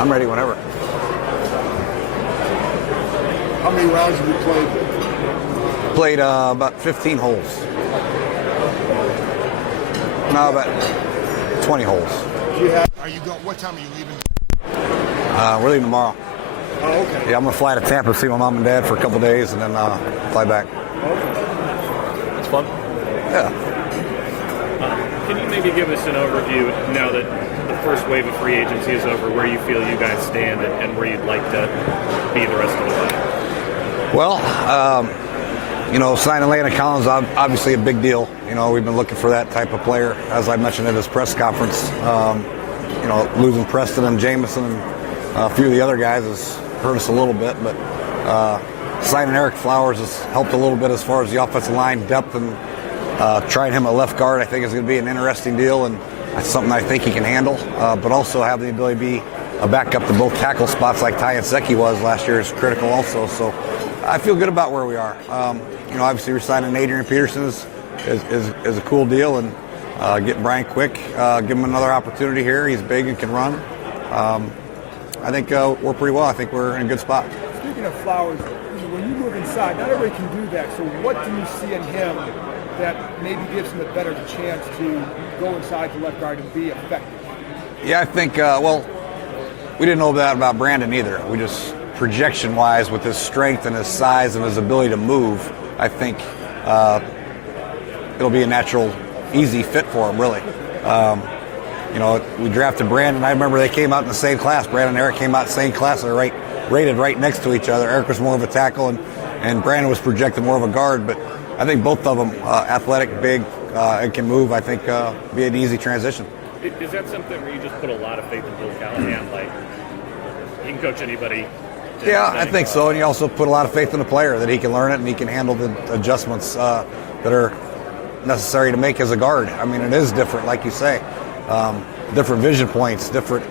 I'm ready whenever. How many rounds have you played? Played about 15 holes. No, about 20 holes. Are you going? What time are you leaving? We're leaving tomorrow. Oh, okay. Yeah, I'm going to fly to Tampa, see my mom and dad for a couple days, and then fly back. It's fun. Yeah. Can you maybe give us an overview now that the first wave of free agency is over, where you feel you guys stand and where you'd like to be the rest of the way? Well, signing Landon Collins, obviously a big deal. We've been looking for that type of player. As I mentioned at his press conference, losing Preston and Jamison and a few of the other guys has hurt us a little bit, but signing Eric Flowers has helped a little bit as far as the offensive line depth, and trying him at left guard I think is going to be an interesting deal, and that's something I think he can handle, but also have the ability to be a backup to both tackle spots like Ty Inseki was last year is critical also. So I feel good about where we are. Obviously re-signing Adrian Peterson is a cool deal, and getting Brian Quick, give him another opportunity here. He's big and can run. I think we're pretty well. I think we're in a good spot. Speaking of Flowers, when you move inside, not everybody can do that. So what do you see in him that maybe gives him a better chance to go inside to left guard and be effective? Yeah, I think, we didn't know that about Brandon either. We just, projection-wise, with his strength and his size and his ability to move, I think it'll be a natural, easy fit for him, really. We drafted Brandon. I remember they came out in the same class. Brandon and Eric came out in the same class. They're rated right next to each other. Eric was more of a tackle, and Brandon was projected more of a guard. But I think both of them, athletic, big, and can move, I think be an easy transition. Is that something where you just put a lot of faith in Bill Callahan? Like, he can coach anybody? Yeah, I think so. And you also put a lot of faith in the player that he can learn it and he can handle the adjustments that are necessary to make as a guard. I mean, it is different, like you say. Different vision points, different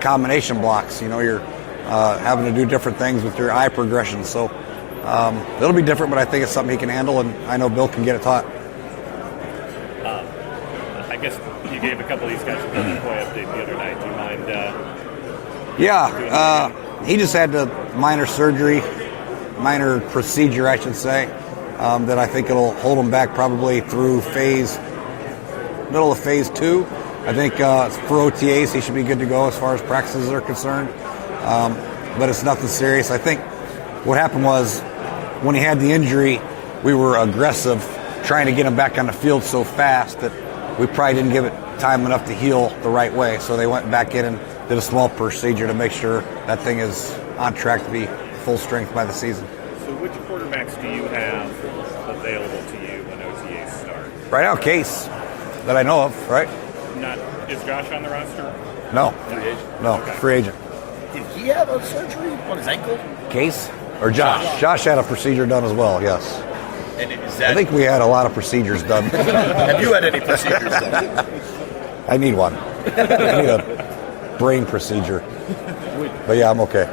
combination blocks. You're having to do different things with your eye progression. So it'll be different, but I think it's something he can handle, and I know Bill can get it taught. I guess you gave a couple of these guys a good update the other night. Do you mind? Yeah, he just had the minor procedure, I should say, that I think it'll hold him back probably through middle of phase 2. I think for OTAs he should be good to go as far as practices are concerned, but it's nothing serious. I think what happened was when he had the injury, we were aggressive trying to get him back on the field so fast that we probably didn't give it time enough to heal the right way. So they went back in and did a small procedure to make sure that thing is on track to be full strength by the season. So which quarterbacks do you have available to you when OTAs start? Right now, Case, that I know of, right? Is Josh on the roster? No. Free agent? No, Okay. Free agent. Did he have a surgery on his ankle? Case? Or Josh? Josh had a procedure done as well, yes. And is that? I think we had a lot of procedures done. Have you had any procedures done? I need one. I need a brain procedure. But yeah, I'm okay.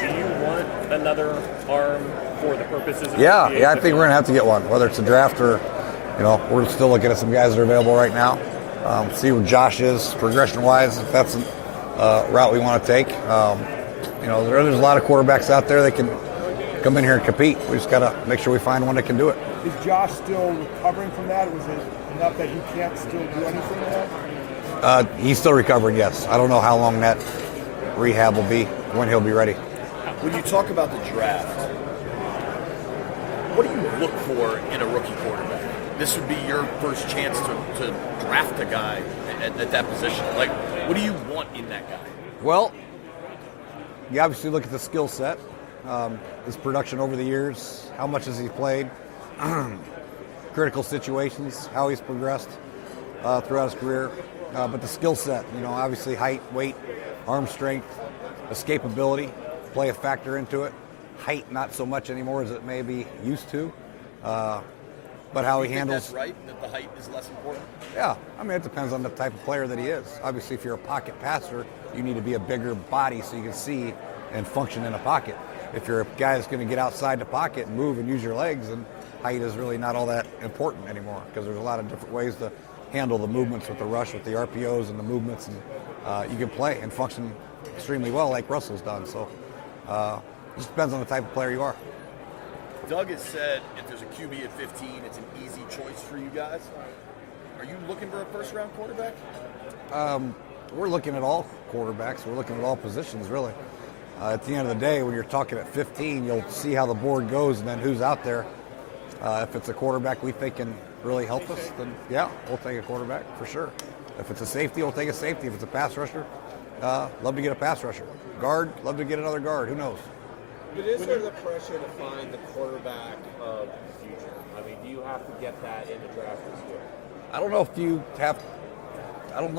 Do you want another arm for the purposes of Yeah, OTAs? I think we're going to have to get one, whether it's a draft or, we're still looking at some guys that are available right now. See where Josh is progression-wise, if that's a route we want to take. There's a lot of quarterbacks out there that can come in here and compete. We just got to make sure we find one that can do it. Is Josh still recovering from that? Was it enough that he can't still do anything with that? He's still recovering, yes. I don't know how long that rehab will be, when he'll be ready. When you talk about the draft, what do you look for in a rookie quarterback? This would be your first chance to draft a guy at that position. Like, what do you want in that guy? Well, you obviously look at the skill set, his production over the years, how much has he played, critical situations, how he's progressed throughout his career. But the skill set, obviously height, weight, arm strength, escapability, play a factor into it. Height, not so much anymore as it may be used to. But how he handles. That's right, that the height is less important? Yeah, I mean, it depends on the type of player that he is. Obviously, if you're a pocket passer, you need to be a bigger body so you can see and function in a pocket. If you're a guy that's going to get outside the pocket and move and use your legs, then height is really not all that important anymore because there's a lot of different ways to handle the movements with the rush, with the RPOs and the movements. And you can play and function extremely well like Russell's done. So it just depends on the type of player you are. Doug has said if there's a QB at 15, it's an easy choice for you guys. Are you looking for a first-round quarterback? We're looking at all quarterbacks. We're looking at all positions, really. At the end of the day, when you're talking at 15, you'll see how the board goes and then who's out there. If it's a quarterback we think can really help us, then yeah, we'll take a quarterback for sure. If it's a safety, we'll take a safety. If it's a pass rusher, love to get a pass rusher. Guard, love to get another guard. Who knows? But is there the pressure to find the quarterback of the future? I mean, do you have to get that in the draft this year? I don't know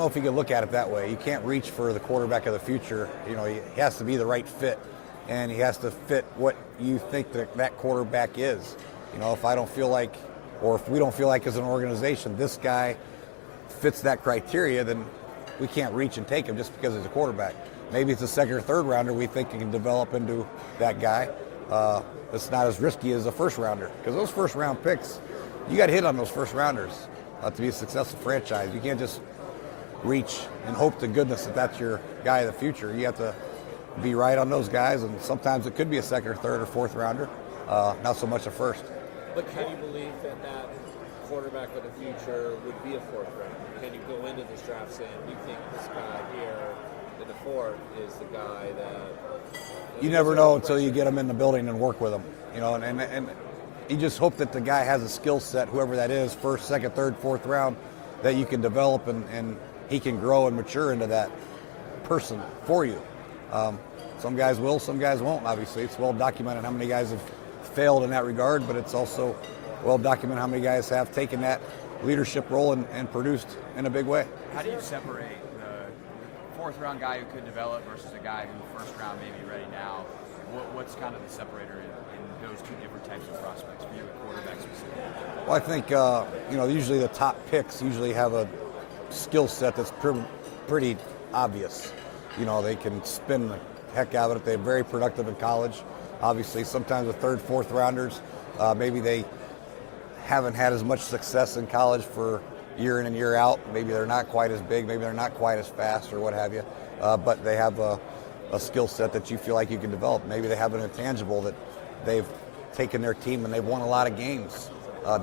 if you can look at it that way. You can't reach for the quarterback of the future. You know, he has to be the right fit, and he has to fit what you think that quarterback is. You know, if I don't feel like, or if we don't feel like as an organization, this guy fits that criteria, then we can't reach and take him just because he's a quarterback. Maybe it's a second or third rounder we think he can develop into that guy. It's not as risky as a first rounder, because those first round picks, you got to hit on those first rounders to be a successful franchise. You can't just reach and hope to goodness that that's your guy of the future. You have to be right on those guys, and sometimes it could be a second or third or fourth rounder, not so much a first. But can you believe that that quarterback of the future would be a fourth rounder? Can you go into this draft saying, we think this guy here in the fourth is the guy that... You never know until you get him in the building and work with him. You know, and you just hope that the guy has a skill set, whoever that is, first, second, third, fourth round, that you can develop and he can grow and mature into that person for you. Some guys will, some guys won't, obviously. It's well documented how many guys have failed in that regard, but it's also well documented how many guys have taken that leadership role and produced in a big way. How do you separate the fourth round guy who could develop versus a guy who first round may be ready now? What's kind of the separator in those two different types of prospects for you at quarterback specifically? Well, I think usually the top picks usually have a skill set that's pretty obvious. You know, they can spin the heck out of it. They're very productive in college. Obviously, sometimes the third, fourth rounders, maybe they haven't had as much success in college for year in and year out. Maybe they're not quite as big. Maybe they're not quite as fast or what have you. But they have a skill set that you feel like you can develop. Maybe they have an intangible that they've taken their team and they've won a lot of games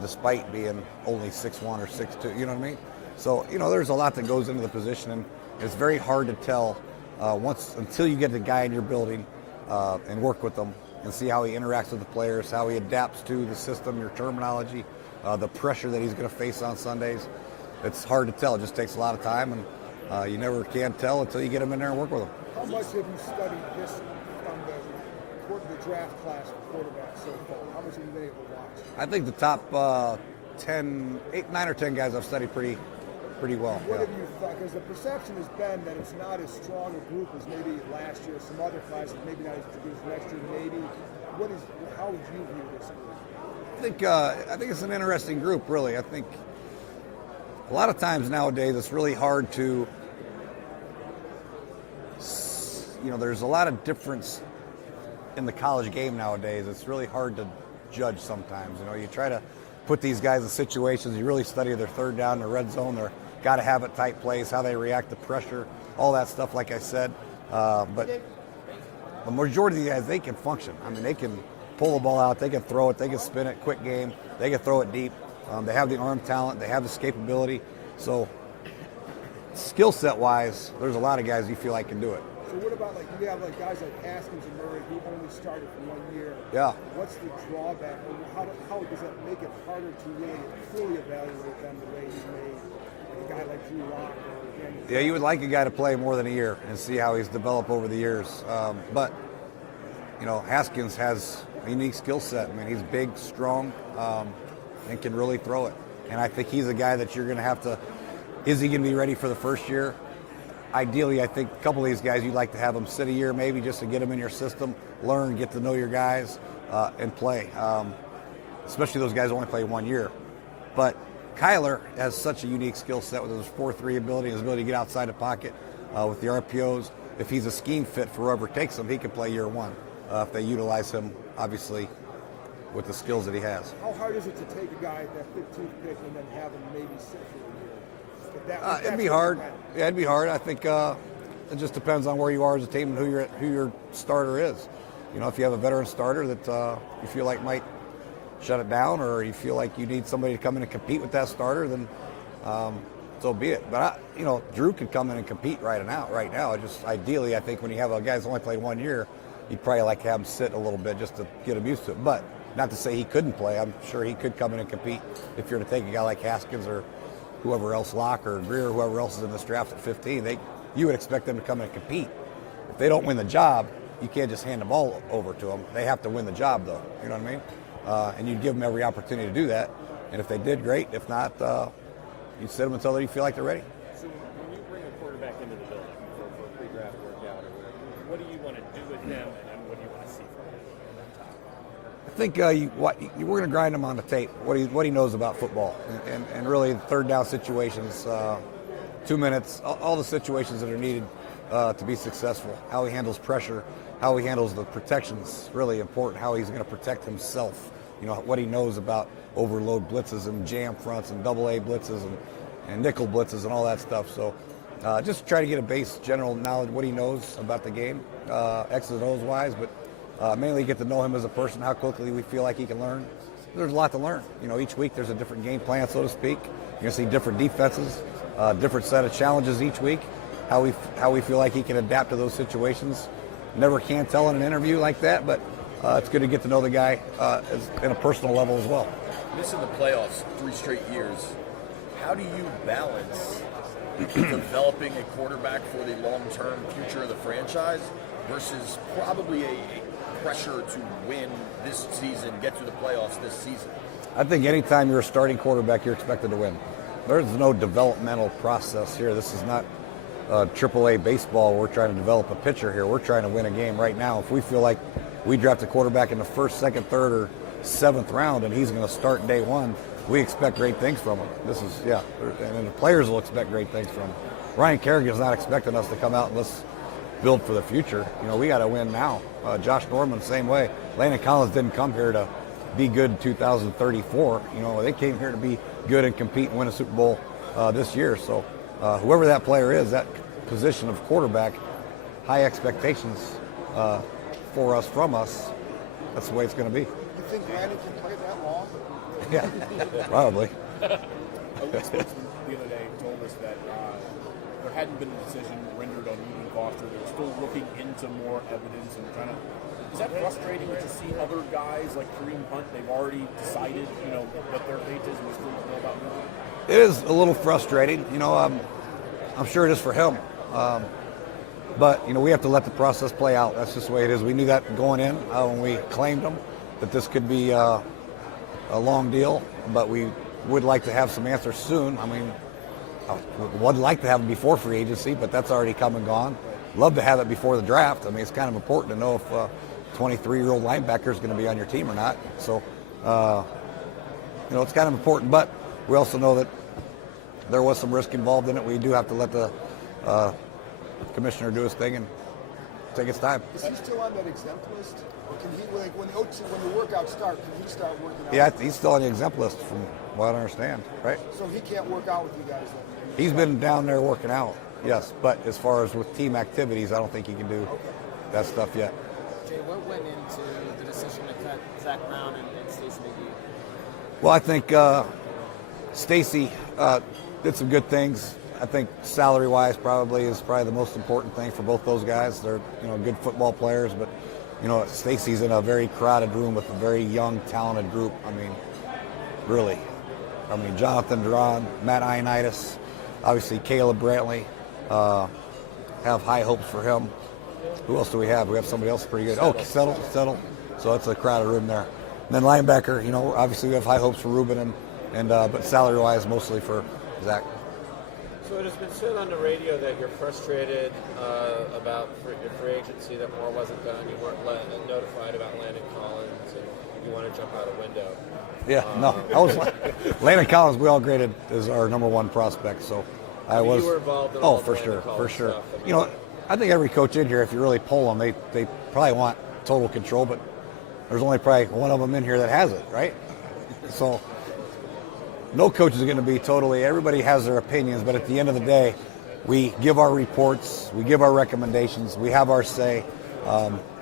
despite being only 6'1" or 6'2". You know what I mean? So, you know, there's a lot that goes into the position, and it's very hard to tell until you get the guy in your building and work with them and see how he interacts with the players, how he adapts to the system, your terminology, the pressure that he's going to face on Sundays. It's hard to tell. It just takes a lot of time, and you never can tell until you get him in there and work with him. How much have you studied this from the draft class for quarterbacks so far? How much have you been able to watch? I think the top 9 or 10 guys I've studied pretty well. What have you thought? Because the perception has been that it's not as strong a group as maybe last year. Some other classes, maybe not as good as next year. Maybe. How would you view this group? I think it's an interesting group, really. I think a lot of times nowadays it's really hard to, you know, there's a lot of difference in the college game nowadays. It's really hard to judge sometimes. You know, you try to put these guys in situations, you really study their third down, their red zone, their got to have it tight plays, how they react to pressure, all that stuff, like I said. But the majority of the guys, they can function. I mean, they can pull the ball out, they can throw it, they can spin it, quick game, they can throw it deep. They have the arm talent, they have the escapability. So skill set wise, there's a lot of guys you feel like can do it. So what about you have guys like Haskins and Murray who only started for 1 year? Yeah. What's the drawback? Or how does that make it harder to really fully evaluate them the way you made a guy like Drew Lock? Yeah, you would like a guy to play more than a year and see how he's developed over the years. But you know, Haskins has a unique skill set. I mean, he's big, strong, and can really throw it. And I think he's a guy that you're going to have to. Is he going to be ready for the first year? Ideally, I think a couple of these guys, you'd like to have them sit a year maybe just to get them in your system, learn, get to know your guys, and play. Especially those guys only play 1 year. But Kyler has such a unique skill set with his 4-3 ability, his ability to get outside the pocket with the RPOs. If he's a scheme fit for whoever takes him, he can play year one if they utilize him, obviously, with the skills that he has. How hard is it to take a guy at that 15th pick and then have him maybe sit for a year? It'd be hard. Yeah, it'd be hard. I think it just depends on where you are as a team and who your starter is. You know, if you have a veteran starter that you feel like might shut it down, or you feel like you need somebody to come in and compete with that starter, then so be it. But Drew could come in and compete right now. Just ideally, I think when you have a guy who's only played 1 year, you'd probably like to have him sit a little bit just to get him used to it. But not to say he couldn't play. I'm sure he could come in and compete if you're to take a guy like Haskins or whoever else, Locke or Greer, whoever else is in this draft at 15. You would expect them to come in and compete. If they don't win the job, you can't just hand the ball over to them. They have to win the job, though. You know what I mean? And you'd give them every opportunity to do that. And if they did, great. If not, you sit them until you feel like they're ready. So when you bring a quarterback into the building for a pre-draft workout or whatever, what do you want to do with them, and what do you want to see from him in that time? I think we're going to grind him on the tape, what he knows about football, and really third down situations, 2 minutes, all the situations that are needed to be successful. How he handles pressure, how he handles the protections, really important. How he's going to protect himself. You know, what he knows about overload blitzes and jam fronts and double A blitzes and nickel blitzes and all that stuff. So just try to get a base general knowledge, what he knows about the game, X's and O's wise, but mainly get to know him as a person, how quickly we feel like he can learn. There's a lot to learn. You know, each week there's a different game plan, so to speak. You're going to see different defenses, different set of challenges each week, how we feel like he can adapt to those situations. Never can tell in an interview like that, but it's good to get to know the guy in a personal level as well. Missing the playoffs 3 straight years, how do you balance developing a quarterback for the long-term future of the franchise versus probably a pressure to win this season, get to the playoffs this season? I think anytime you're a starting quarterback, you're expected to win. There's no developmental process here. This is not AAA baseball. We're trying to develop a pitcher here. We're trying to win a game right now. If we feel like we draft a quarterback in the first, second, third, or 7th round and he's going to start day one, we expect great things from him. And the players will expect great things from him. Ryan Kerrigan's not expecting us to come out and let's build for the future. You know, we got to win now. Josh Norman, same way. Landon Collins didn't come here to be good in 2034. You know, they came here to be good and compete and win a Super Bowl this year. So whoever that player is, that position of quarterback, high expectations for us, from us. That's the way it's going to be. You think Landon can play that long? Yeah, probably. A spokesman the other day told us that there hadn't been a decision rendered on Reuben Foster. They were still looking into more evidence and trying to. Is that frustrating to see other guys like Kareem Hunt? They've already decided, you know, what their fate is, and we still don't know about Reuben. It is a little frustrating. You know, I'm sure it is for him. But, you know, we have to let the process play out. That's just the way it is. We knew that going in when we claimed him, that this could be a long deal, but we would like to have some answers soon. I mean, I would like to have them before free agency, but that's already come and gone. Love to have it before the draft. I mean, it's kind of important to know if a 23-year-old linebacker is going to be on your team or not. So, you know, it's kind of important, but we also know that there was some risk involved in it. We do have to let the commissioner do his thing and take his time. Is he still on that exempt list? Or can he, like, when the workouts start, can he start working out? Yeah, he's still on the exempt list from what I understand, right? So he can't work out with you guys then? He's been down there working out, yes. But as far as with team activities, I don't think he can do that stuff yet. Jay, what went into the decision to cut Zach Brown and Stacey McGee? Well, I think Stacey did some good things. I think salary-wise is probably the most important thing for both those guys. They're, you know, good football players, but, you know, Stacey's in a very crowded room with a very young, talented group. I mean, really. I mean, Jonathan Duran, Matt Ioannidis, obviously Caleb Brantley, have high hopes for him. Who else do we have? We have somebody else pretty good. Settle. So it's a crowded room there. And then linebacker, you know, obviously we have high hopes for Reuben, but salary-wise, mostly for Zach. So it has been said on the radio that you're frustrated about your free agency, that more wasn't done. You weren't notified about Landon Collins, and you want to jump out a window. Yeah, no. I was Landon Collins, we all graded as our number one prospect, so I was. You were involved in all the Landon Collins for sure. stuff. I mean, You know, I think every coach in here, if you really poll them, they probably want total control, but there's only probably one of them in here that has it, right? So no coach is going to be totally. Everybody has their opinions, but at the end of the day, we give our reports, we give our recommendations, we have our say.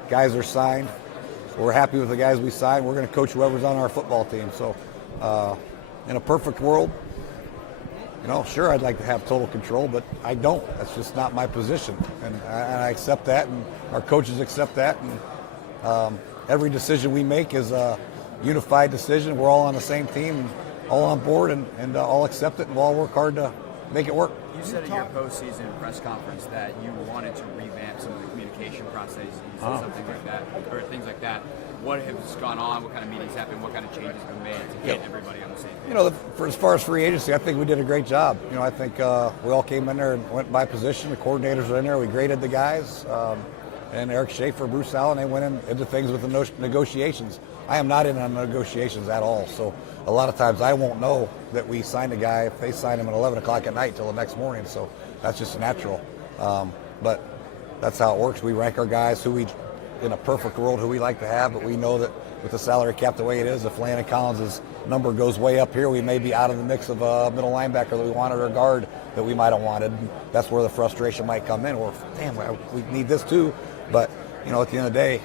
Guys are signed. We're happy with the guys we signed. We're going to coach whoever's on our football team. So in a perfect world, sure, I'd like to have total control, but I don't. That's just not my position. And I accept that, and our coaches accept that. And every decision we make is a unified decision. We're all on the same team, all on board, and all accept it, and we'll all work hard to make it work. You said at your postseason press conference that you wanted to revamp some of the communication processes, something like that, or things like that. What has gone on? What kind of meetings happened? What kind of changes have been made to get everybody on the same page? As far as free agency, I think we did a great job. I think we all came in there and went by position. The coordinators were in there. We graded the guys. And Eric Schaefer, Bruce Allen, they went into things with the negotiations. I am not in on negotiations at all. So a lot of times I won't know that we signed a guy if they sign him at 11 o'clock at night till the next morning. So that's just natural. But that's how it works. We rank our guys in a perfect world, who we like to have, but we know that with the salary cap the way it is, if Landon Collins' number goes way up here, we may be out of the mix of a middle linebacker that we wanted or guard that we might have wanted. That's where the frustration might come in. Or, damn, we need this too. But, at the end of the day,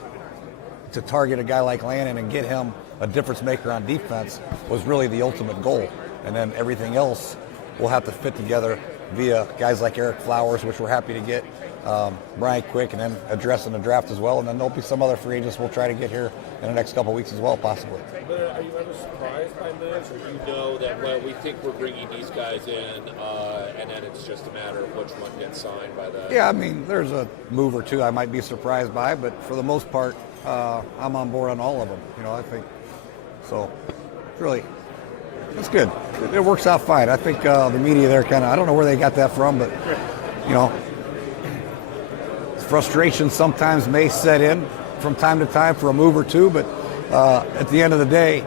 to target a guy like Landon and get him a difference maker on defense was really the ultimate goal. And then everything else will have to fit together via guys like Eric Flowers, which we're happy to get, Brian Quick, and then addressing the draft as well. And then there'll be some other free agents we'll try to get here in the next couple of weeks as well, possibly. But are you ever surprised by moves, or do you know that, well, we think we're bringing these guys in, and then it's just a matter of which one gets signed by the... Yeah, there's a move or two I might be surprised by, but for the most part, I'm on board on all of them. I think so. Really, it's good. It works out fine. I think the media there I don't know where they got that from, but frustration sometimes may set in from time to time for a move or two, but at the end of the day,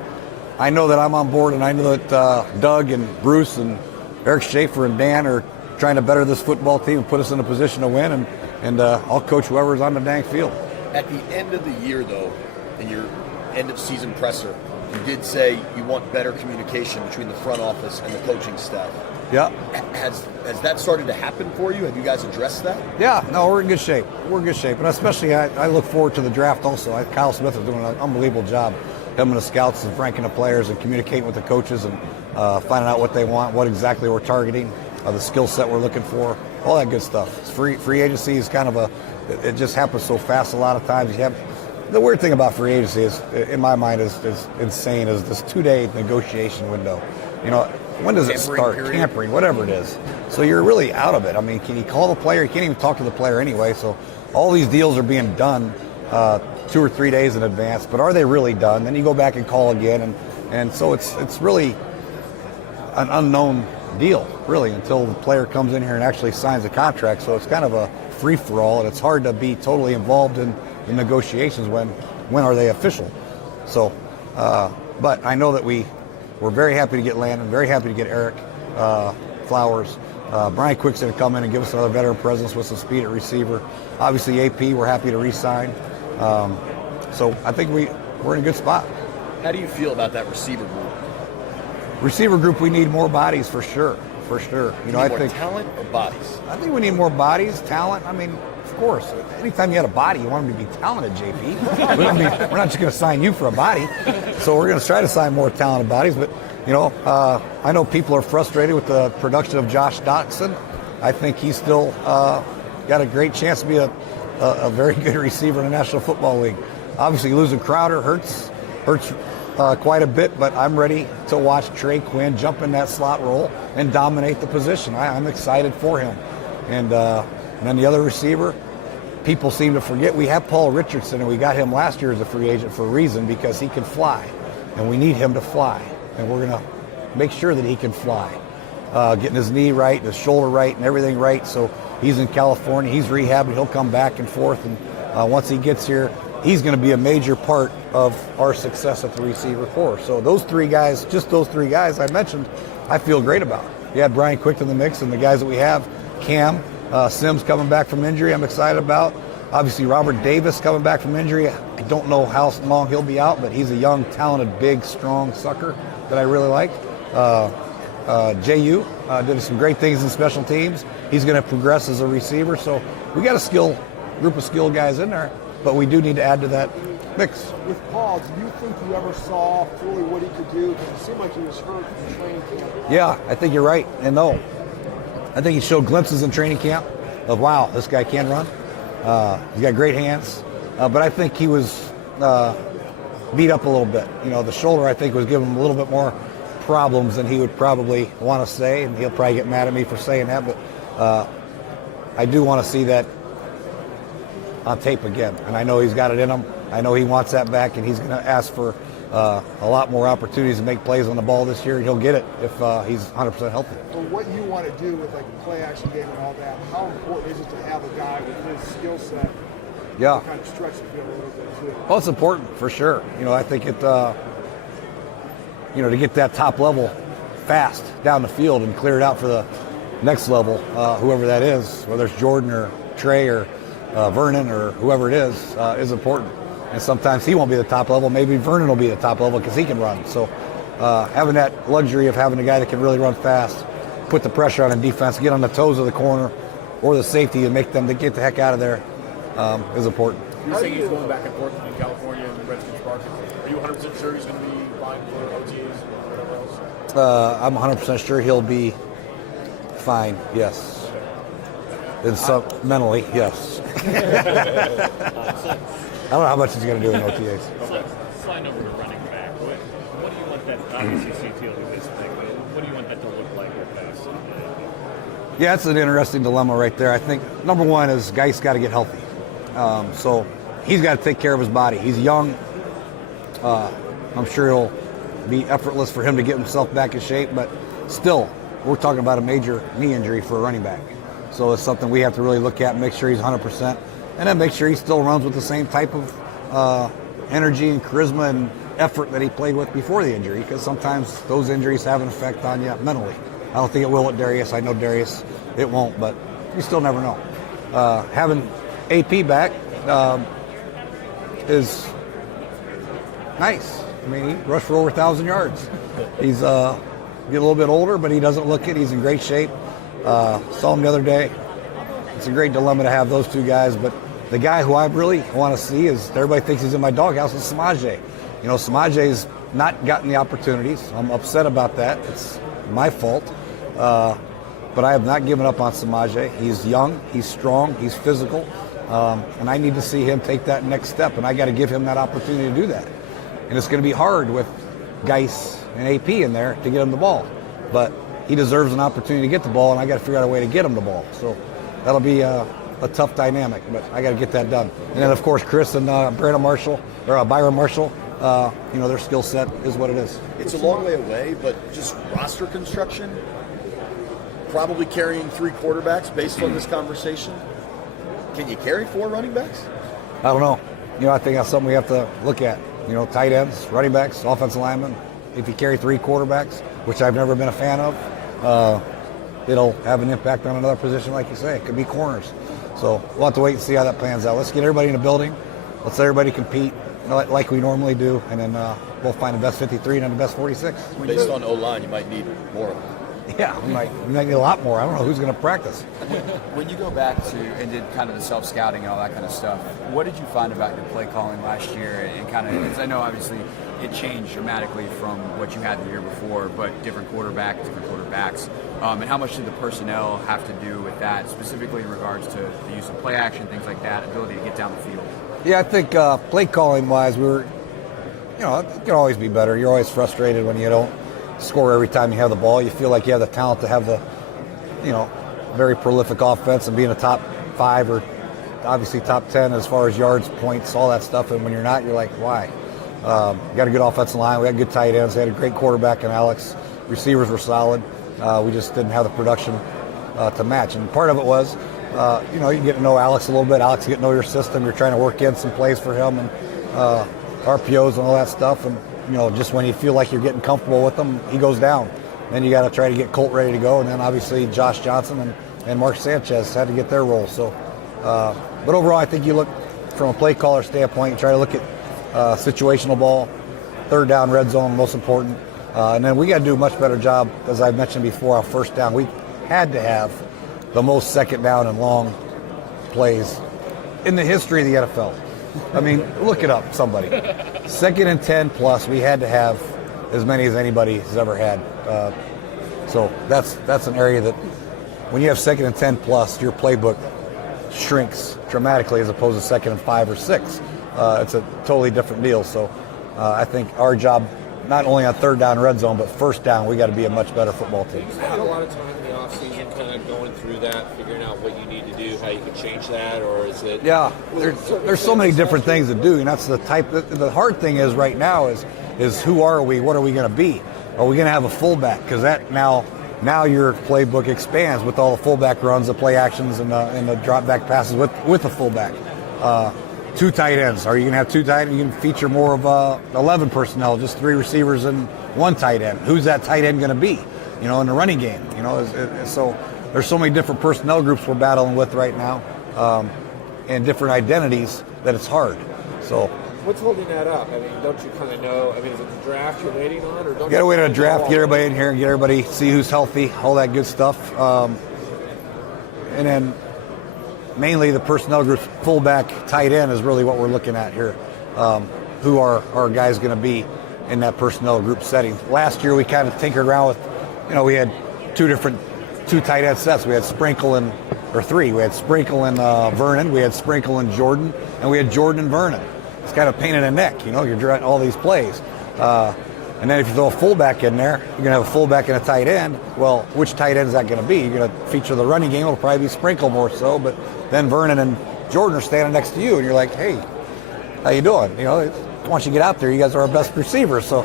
I know that I'm on board, and I know that Doug and Bruce and Eric Schaefer and Dan are trying to better this football team and put us in a position to win, and I'll coach whoever's on the dang field. At the end of the year, though, in your end-of-season presser, you did say you want better communication between the front office and the coaching staff. Yeah. Has that started to happen for you? Have you guys addressed that? Yeah, no, we're in good shape. We're in good shape. And especially I look forward to the draft also. Kyle Smith is doing an unbelievable job. Him and the scouts and ranking the players and communicating with the coaches and finding out what they want, what exactly we're targeting, the skill set we're looking for, all that good stuff. Free agency is kind of it just happens so fast a lot of times. The weird thing about free agency is, in my mind, is insane, is this 2-day negotiation window. When does it start? Tampering, whatever it is. So you're really out of it. Can you call the player? You can't even talk to the player anyway. So all these deals are being done 2 or 3 days in advance. But are they really done? Then you go back and call again. And so it's really an unknown deal, really, until the player comes in here and actually signs a contract. So it's kind of a free-for-all, and it's hard to be totally involved in the negotiations when are they official. So, but I know that we're very happy to get Landon, very happy to get Eric Flowers. Brian Quick's going to come in and give us another veteran presence with some speed at receiver. Obviously, AP, we're happy to re-sign. So I think we're in a good spot. How do you feel about that receiver group? Receiver group, we need more bodies for sure. For sure. I think talent or bodies? I think we need more bodies, talent. Of course. Anytime you had a body, you want them to be talented, JP. We're not just going to sign you for a body. So we're going to try to sign more talented bodies. But, I know people are frustrated with the production of Josh Doctson. I think he's still got a great chance to be a very good receiver in the National Football League. Obviously, losing Crowder hurts quite a bit, but I'm ready to watch Trey Quinn jump in that slot role and dominate the position. I'm excited for him. And then the other receiver, people seem to forget we have Paul Richardson, and we got him last year as a free agent for a reason, because he can fly, and we need him to fly, and we're going to make sure that he can fly. Getting his knee right, his shoulder right, and everything right. So he's in California, he's rehabbing, he'll come back and forth, and once he gets here, he's going to be a major part of our success at the receiver corps. So those three guys, just those three guys I mentioned, I feel great about. You had Brian Quick in the mix, and the guys that we have, Cam, Sims coming back from injury, I'm excited about. Obviously, Robert Davis coming back from injury. I don't know how long he'll be out, but he's a young, talented, big, strong sucker that I really like. JU did some great things in special teams. He's going to progress as a receiver. So we got a group of skilled guys in there, but we do need to add to that mix. With Paul, do you think you ever saw fully what he could do? Because it seemed like he was hurt in training camp. Yeah, I think you're right. And no, I think he showed glimpses in training camp of, wow, this guy can run. He's got great hands. But I think he was beat up a little bit. The shoulder, I think, was giving him a little bit more problems than he would probably want to say, and he'll probably get mad at me for saying that, but I do want to see that on tape again. And I know he's got it in him. I know he wants that back, and he's going to ask for a lot more opportunities to make plays on the ball this year, and he'll get it if he's 100% healthy. For what you want to do with like the play action game and all that, how important is it to have a guy with his skill set? Yeah. Kind of stretch the field a little bit too. Well, it's important for sure. I think it, to get that top level fast down the field and clear it out for the next level, whoever that is, whether it's Jordan or Trey or Vernon or whoever it is important. And sometimes he won't be the top level. Maybe Vernon will be the top level because he can run. So having that luxury of having a guy that can really run fast, put the pressure on a defense, get on the toes of the corner or the safety and make them to get the heck out of there is important. You're saying he's going back and forth between California and Redskins Park. Are you 100% sure he's going to be fine for OTAs and whatever else? I'm 100% sure he'll be fine, yes. And so, mentally, yes. I don't know how much he's going to do in OTAs. Slide over to running back. What do you want that, obviously CT will do his thing, but what do you want that to look like real fast? Yeah, it's an interesting dilemma right there. I think number one is Geis got to get healthy. So he's got to take care of his body. He's young. I'm sure it'll be effortless for him to get himself back in shape, but still, we're talking about a major knee injury for a running back. So it's something we have to really look at, make sure he's 100%, and then make sure he still runs with the same type of energy and charisma and effort that he played with before the injury, because sometimes those injuries have an effect on you mentally. I don't think it will at Darius. I know Darius, it won't, but you still never know. Having AP back is nice. I mean, he rushed for over 1,000 yards. He's get a little bit older, but he doesn't look it. He's in great shape. Saw him the other day. It's a great dilemma to have those two guys, but the guy who I really want to see is, everybody thinks he's in my doghouse, is Samaje. Samaje's not gotten the opportunities. I'm upset about that. It's my fault. But I have not given up on Samaje. He's young, he's strong, he's physical, and I need to see him take that next step, and I got to give him that opportunity to do that. And it's going to be hard with Geis and AP in there to get him the ball, but he deserves an opportunity to get the ball, and I got to figure out a way to get him the ball. So that'll be a tough dynamic, but I got to get that done. And then, of course, Chris and Byron Marshall, their skill set is what it is. It's a long way away, but just roster construction, probably carrying 3 quarterbacks based on this conversation. Can you carry 4 running backs? I don't know. I think that's something we have to look at. Tight ends, running backs, offensive linemen. If you carry 3 quarterbacks, which I've never been a fan of, it'll have an impact on another position, like you say. It could be corners. So we'll have to wait and see how that plans out. Let's get everybody in the building. Let's let everybody compete like we normally do, and then we'll find the best 53 and then the best 46. Based on O-line, you might need more of them. Yeah, we might need a lot more. I don't know who's going to practice. When you go back to and did kind of the self-scouting and all that kind of stuff, what did you find about your play calling last year? And kind of, because I know obviously it changed dramatically from what you had the year before, but different quarterbacks. And how much did the personnel have to do with that, specifically in regards to the use of play action, things like that, ability to get down the field? Yeah, I think play calling wise, it can always be better. You're always frustrated when you don't score every time you have the ball. You feel like you have the talent to have the, very prolific offense and be in the top 5 or obviously top 10 as far as yards, points, all that stuff. And when you're not, you're like, why? We got a good offensive line. We had good tight ends. We had a great quarterback in Alex. Receivers were solid. We just didn't have the production to match. And part of it was, you get to know Alex a little bit. Alex, you get to know your system. You're trying to work in some plays for him and RPOs and all that stuff. And, just when you feel like you're getting comfortable with them, he goes down. Then you got to try to get Colt ready to go. And then obviously Josh Johnson and Mark Sanchez had to get their role. So, but overall, I think you look from a play caller standpoint, you try to look at situational ball, third down, red zone, most important. And then we got to do a much better job, as I mentioned before, on first down. We had to have the most second down and long plays in the history of the NFL. I mean, look it up, somebody. 2nd and 10 plus, we had to have as many as anybody has ever had. So that's an area that when you have 2nd and 10 plus, your playbook shrinks dramatically as opposed to 2nd and 5 or 6. It's a totally different deal. So I think our job, not only on third down red zone, but first down, we got to be a much better football team. You spend a lot of time in the offseason kind of going through that, figuring out what you need to do, how you can change that, or is it? Yeah, there's so many different things to do, and that's the type. The hard thing is right now is who are we? What are we going to be? Are we going to have a fullback? Because that now your playbook expands with all the fullback runs, the play actions, and the drop back passes with the fullback. 2 tight ends. Are you going to have 2 tight ends? You can feature more of 11 personnel, just 3 receivers and 1 tight end. Who's that tight end going to be? In the running game. So there's so many different personnel groups we're battling with right now, and different identities that it's hard. So what's holding that up? I mean, don't you kind of know? I mean, is it the draft you're waiting on, or don't you got to wait on a draft, get everybody in here, get everybody see who's healthy, all that good stuff, and then mainly the personnel groups, fullback, tight end is really what we're looking at here. Who are our guys going to be in that personnel group setting? Last year we kind of tinkered around with, we had 2 tight end sets. We had Sprinkle or 3. We had Sprinkle and Vernon. We had Sprinkle and Jordan, and we had Jordan and Vernon. It's kind of pain in the neck, you're drawing all these plays. And then if you throw a fullback in there, you're going to have a fullback and a tight end. Well, which tight end is that going to be? You're going to feature the running game. It'll probably be Sprinkle more so, but then Vernon and Jordan are standing next to you, and you're like, hey, how you doing? Once you get out there, you guys are our best receivers. So,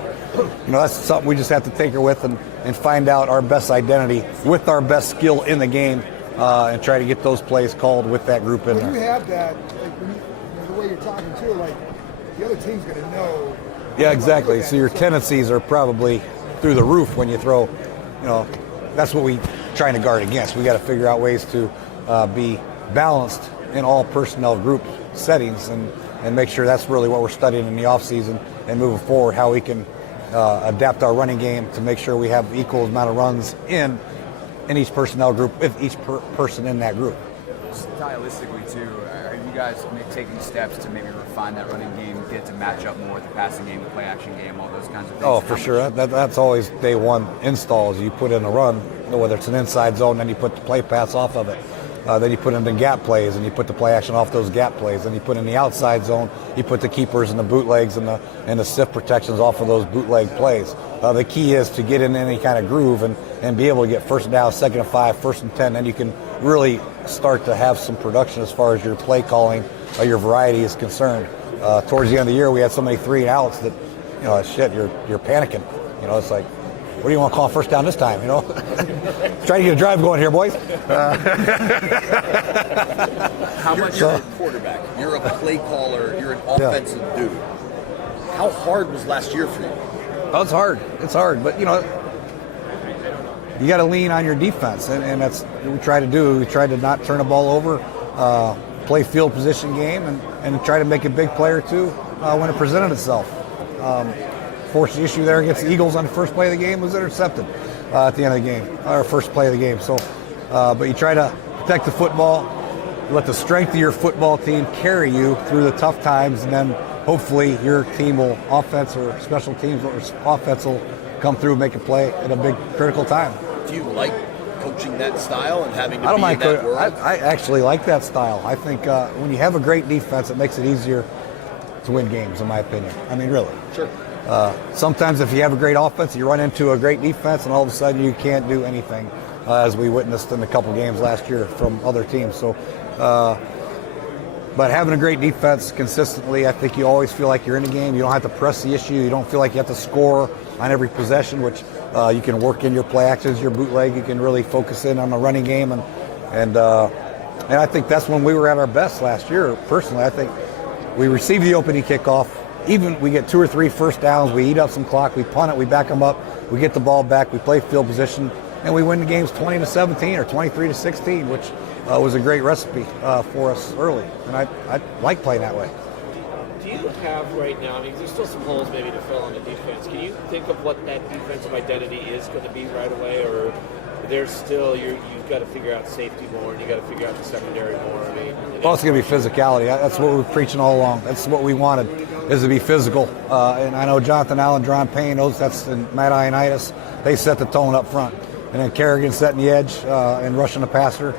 that's something we just have to tinker with and find out our best identity with our best skill in the game, and try to get those plays called with that group in there. When you have that, the way you're talking too, the other team's going to know. Yeah, exactly. So your tendencies are probably through the roof when you throw, that's what we trying to guard against. We got to figure out ways to be balanced in all personnel group settings and make sure that's really what we're studying in the offseason and moving forward, how we can adapt our running game to make sure we have equal amount of runs in each personnel group with each person in that group. Stylistically, too, are you guys taking steps to maybe refine that running game, get it to match up more with the passing game, the play action game, all those kinds of things? Oh, for sure. That's always day one installs. You put in a run, whether it's an inside zone, then you put the play pass off of it. Then you put in the gap plays, and you put the play action off those gap plays. Then you put in the outside zone, you put the keepers and the bootlegs and the stiff protections off of those bootleg plays. The key is to get in any kind of groove and be able to get first down, 2nd and 5, 1st and 10. Then you can really start to have some production as far as your play calling or your variety is concerned. Towards the end of the year, we had so many 3 and outs that, you're panicking. It's like, what do you want to call first down this time? Trying to get a drive going here, boys. How much you're a quarterback? You're a play caller. You're an offensive dude. How hard was last year for you? Oh, it's hard. It's hard, but you got to lean on your defense, and that's what we try to do. We try to not turn the ball over, play field position game, and try to make a big play or two when it presented itself. Forced the issue there against the Eagles on the first play of the game, was intercepted at the end of the game, our first play of the game. So, but you try to protect the football, let the strength of your football team carry you through the tough times, and then hopefully your team will, offense or special teams or offense will come through and make a play at a big critical time. Do you like coaching that style and having to I don't be mind in that world? I actually like that style. I think when you have a great defense, it makes it easier to win games, in my opinion. I mean, really. Sure. Sometimes if you have a great offense, you run into a great defense, and all of a sudden you can't do anything, as we witnessed in a couple games last year from other teams. So, but having a great defense consistently, I think you always feel like you're in the game. You don't have to press the issue. You don't feel like you have to score on every possession, which you can work in your play actions, your bootleg. You can really focus in on the running game, and I think that's when we were at our best last year. Personally, I think we received the opening kickoff. Even we get 2 or 3 first downs, we eat up some clock, we punt it, we back them up, we get the ball back, we play field position, and we win the games 20-17 or 23-16, which was a great recipe for us early. And I like playing that way. Do you have right now, I mean, there's still some holes maybe to fill on the defense. Can you think of what that defensive identity is going to be right away, or there's still, you've got to figure out safety more, and you got to figure out the secondary more? I mean, Well, it's going to be physicality. That's what we're preaching all along. That's what we wanted, is to be physical. And I know Jonathan Allen, Dron Payne, and Matt Ioannidis, they set the tone up front. And then Kerrigan setting the edge and rushing the passer.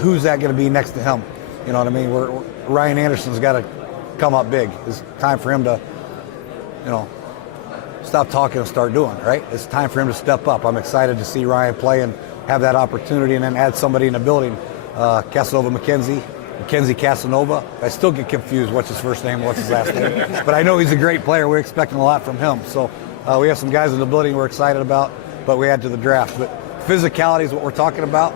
Who's that going to be next to him? You know what I mean? Ryan Anderson's got to come up big. It's time for him to, stop talking and start doing, right? It's time for him to step up. I'm excited to see Ryan play and have that opportunity, and then add somebody in the building. Mackenzie Casanova. I still get confused what's his first name, what's his last name. But I know he's a great player. We're expecting a lot from him. So we have some guys in the building we're excited about, but we add to the draft. But physicality is what we're talking about,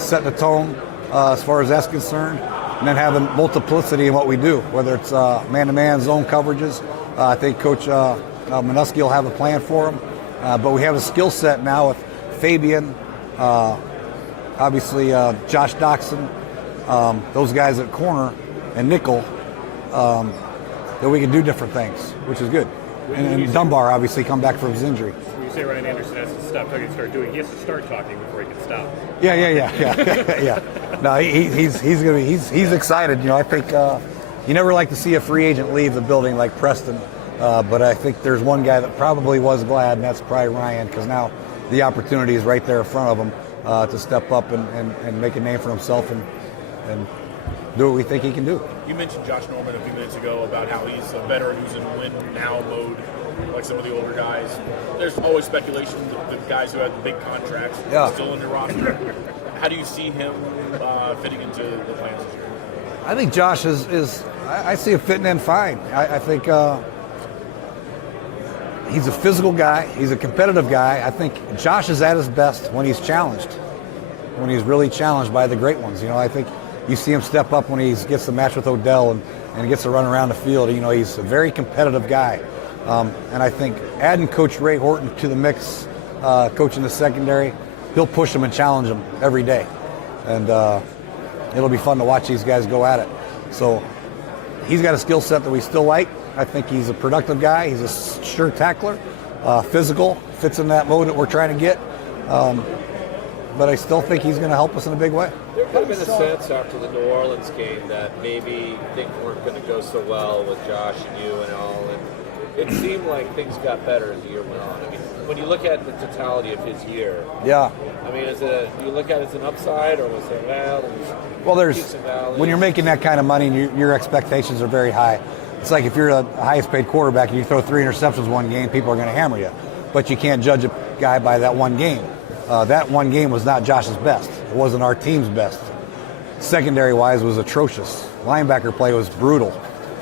setting the tone as far as that's concerned, and then having multiplicity in what we do, whether it's man-to-man zone coverages. I think Coach Minuski will have a plan for them. But we have a skill set now with Fabian, obviously Josh Doxson, those guys at corner and nickel, that we can do different things, which is good. And Dunbar obviously come back from his injury. When you say Ryan Anderson has to stop talking and start doing, he has to start talking before he can stop. Yeah. No, he's excited. I think you never like to see a free agent leave the building like Preston, but I think there's one guy that probably was glad, and that's probably Ryan, because now the opportunity is right there in front of him to step up and make a name for himself and do what we think he can do. You mentioned Josh Norman a few minutes ago about how he's a veteran who's in win-now mode, like some of the older guys. There's always speculation that the guys who had the big contracts still in your roster. How do you see him fitting into the plans this year? I think Josh is I see him fitting in fine. I think he's a physical guy. He's a competitive guy. I think Josh is at his best when he's challenged, when he's really challenged by the great ones. I think you see him step up when he gets the match with Odell and gets to run around the field. He's a very competitive guy. And I think adding Coach Ray Horton to the mix, coaching the secondary, he'll push him and challenge him every day. And it'll be fun to watch these guys go at it. So he's got a skill set that we still like. I think he's a productive guy. He's a sure tackler, physical, fits in that mode that we're trying to get. But I still think he's going to help us in a big way. There could have been a sense after the New Orleans game that maybe things weren't going to go so well with Josh and you and all, and it seemed like things got better as the year went on. I mean, when you look at the totality of his year, I mean, do you look at it as an upside, or was there there's when you're making that kind of money and your expectations are very high. It's like if you're the highest paid quarterback and you throw 3 interceptions one game, people are going to hammer you. But you can't judge a guy by that one game. That one game was not Josh's best. It wasn't our team's best. Secondary-wise was atrocious. Linebacker play was brutal.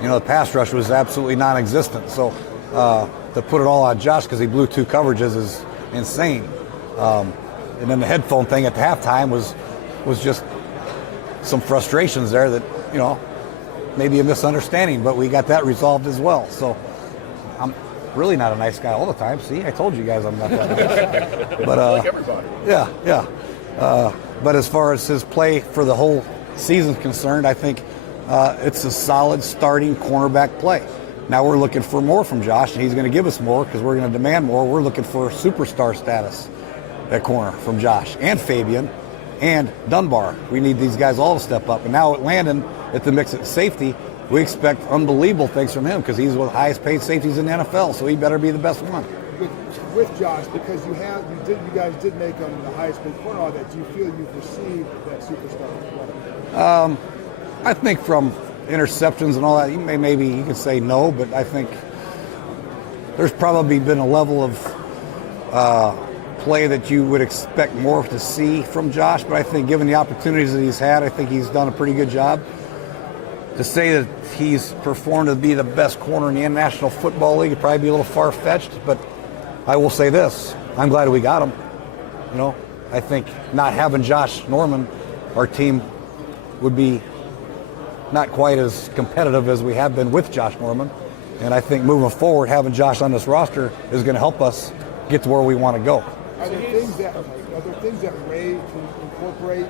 The pass rush was absolutely non-existent. So to put it all on Josh because he blew 2 coverages is insane. And then the headphone thing at the halftime was just some frustrations there that, maybe a misunderstanding, but we got that resolved as well. So I'm really not a nice guy all the time. See, I told you guys I'm not that nice. But like everybody. Yeah. But as far as his play for the whole season's concerned, I think it's a solid starting cornerback play. Now we're looking for more from Josh, and he's going to give us more because we're going to demand more. We're looking for superstar status at corner from Josh and Fabian and Dunbar. We need these guys all to step up. And now with Landon at the mix at safety, we expect unbelievable things from him because he's one of the highest paid safeties in the NFL, so he better be the best one. With Josh, because you guys did make him the highest paid corner, all that, do you feel you've received that superstar? I think from interceptions and all that, maybe you could say no, but I think there's probably been a level of play that you would expect more to see from Josh, but I think given the opportunities that he's had, I think he's done a pretty good job. To say that he's performed to be the best corner in the National Football League would probably be a little far-fetched, but I will say this, I'm glad we got him. I think not having Josh Norman, our team would be not quite as competitive as we have been with Josh Norman, and I think moving forward, having Josh on this roster is going to help us get to where we want to go. Are there things that Ray can incorporate,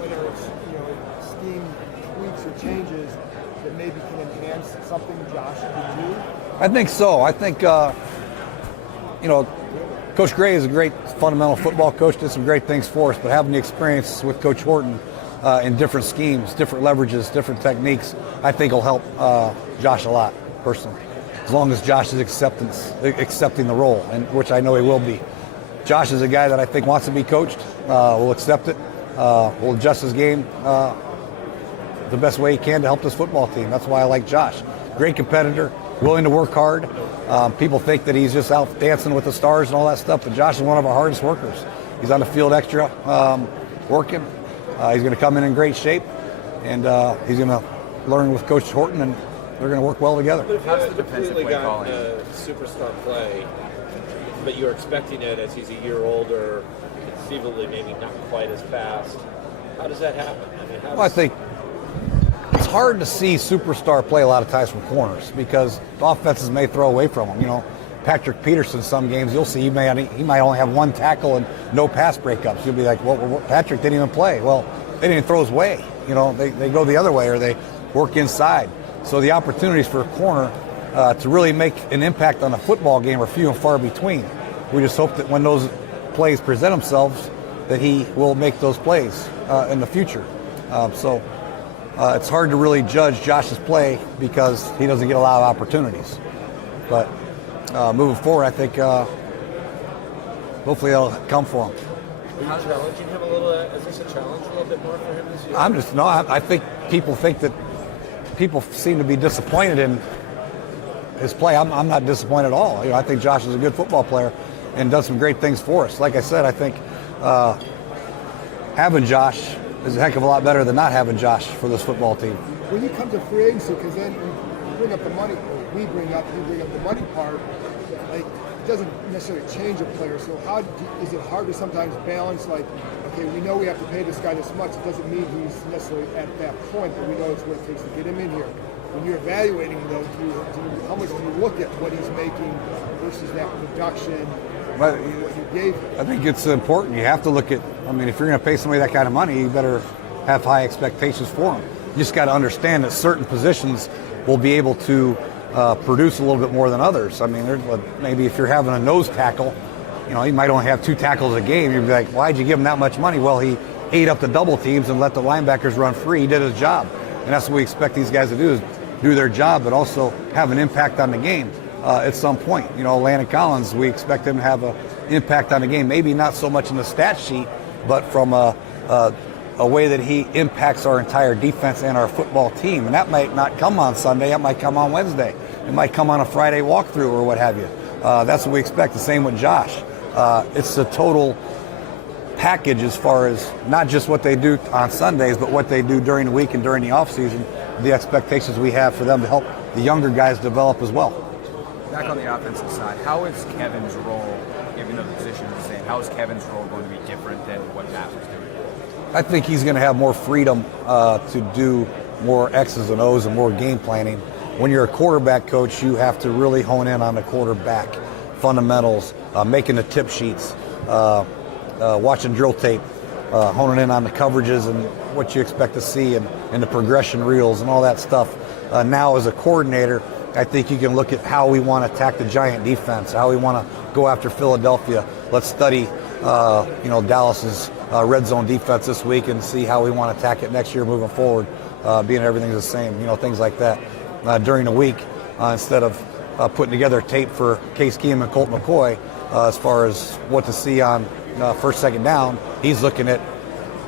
whether it's scheme tweaks or changes that maybe can enhance something Josh could do? I think so. I think, Coach Gray is a great fundamental football coach, did some great things for us, but having the experience with Coach Horton in different schemes, different leverages, different techniques, I think will help Josh a lot, personally, as long as Josh is accepting the role, and which I know he will be. Josh is a guy that I think wants to be coached, will accept it, will adjust his game the best way he can to help this football team. That's why I like Josh. Great competitor, willing to work hard. People think that he's just out dancing with the stars and all that stuff, but Josh is one of our hardest workers. He's on the field extra working. He's going to come in great shape, and he's going to learn with Coach Horton, and they're going to work well together. But if you haven't completely gotten a superstar play, but you're expecting it as he's a year older, conceivably maybe not quite as fast, how does that happen? I think it's hard to see superstar play a lot of times from corners because offenses may throw away from them. Patrick Peterson, some games you'll see he might only have one tackle and no pass breakups. You'll be like, well, Patrick didn't even play. Well, they didn't throw his way. They go the other way or they work inside. So the opportunities for a corner to really make an impact on a football game are few and far between. We just hope that when those plays present themselves, that he will make those plays in the future. So it's hard to really judge Josh's play because he doesn't get a lot of opportunities. But moving forward, I think hopefully it'll come for him. Are you challenging him a little? Is this a challenge a little bit more for him this year? I think people seem to be disappointed in his play. I'm not disappointed at all. I think Josh is a good football player and does some great things for us. Like I said, I think having Josh is a heck of a lot better than not having Josh for this football team. When you come to free agency, because then you bring up the money, you bring up the money part, like it doesn't necessarily change a player. So is it hard to sometimes balance, like, okay, we know we have to pay this guy this much. It doesn't mean he's necessarily at that point, but we know it's what it takes to get him in here. When you're evaluating though, how much do you look at what he's making versus that production? What you gave him? I think it's important. You have to look at. If you're going to pay somebody that kind of money, you better have high expectations for them. You just got to understand that certain positions will be able to produce a little bit more than others. Maybe if you're having a nose tackle, he might only have 2 tackles a game. You'd be like, why'd you give him that much money? Well, he ate up the double teams and let the linebackers run free. He did his job. And that's what we expect these guys to do, is do their job, but also have an impact on the game at some point. Landon Collins, we expect him to have an impact on the game. Maybe not so much in the stat sheet, but from a way that he impacts our entire defense and our football team. And that might not come on Sunday. It might come on Wednesday. It might come on a Friday walkthrough or what have you. That's what we expect. The same with Josh. It's a total package as far as not just what they do on Sundays, but what they do during the week and during the offseason, the expectations we have for them to help the younger guys develop as well. Back on the offensive side, how is Kevin's role, even though the position is the same, how is Kevin's role going to be different than what Matt was doing? I think he's going to have more freedom to do more X's and O's and more game planning. When you're a quarterback coach, you have to really hone in on the quarterback fundamentals, making the tip sheets, watching drill tape, honing in on the coverages and what you expect to see and the progression reels and all that stuff. Now as a coordinator, I think you can look at how we want to attack the Giant defense, how we want to go after Philadelphia. Let's study Dallas's red zone defense this week and see how we want to attack it next year moving forward, being everything's the same, things like that. During the week, instead of putting together tape for Case Keenum and Colt McCoy, as far as what to see on first, second down, he's looking at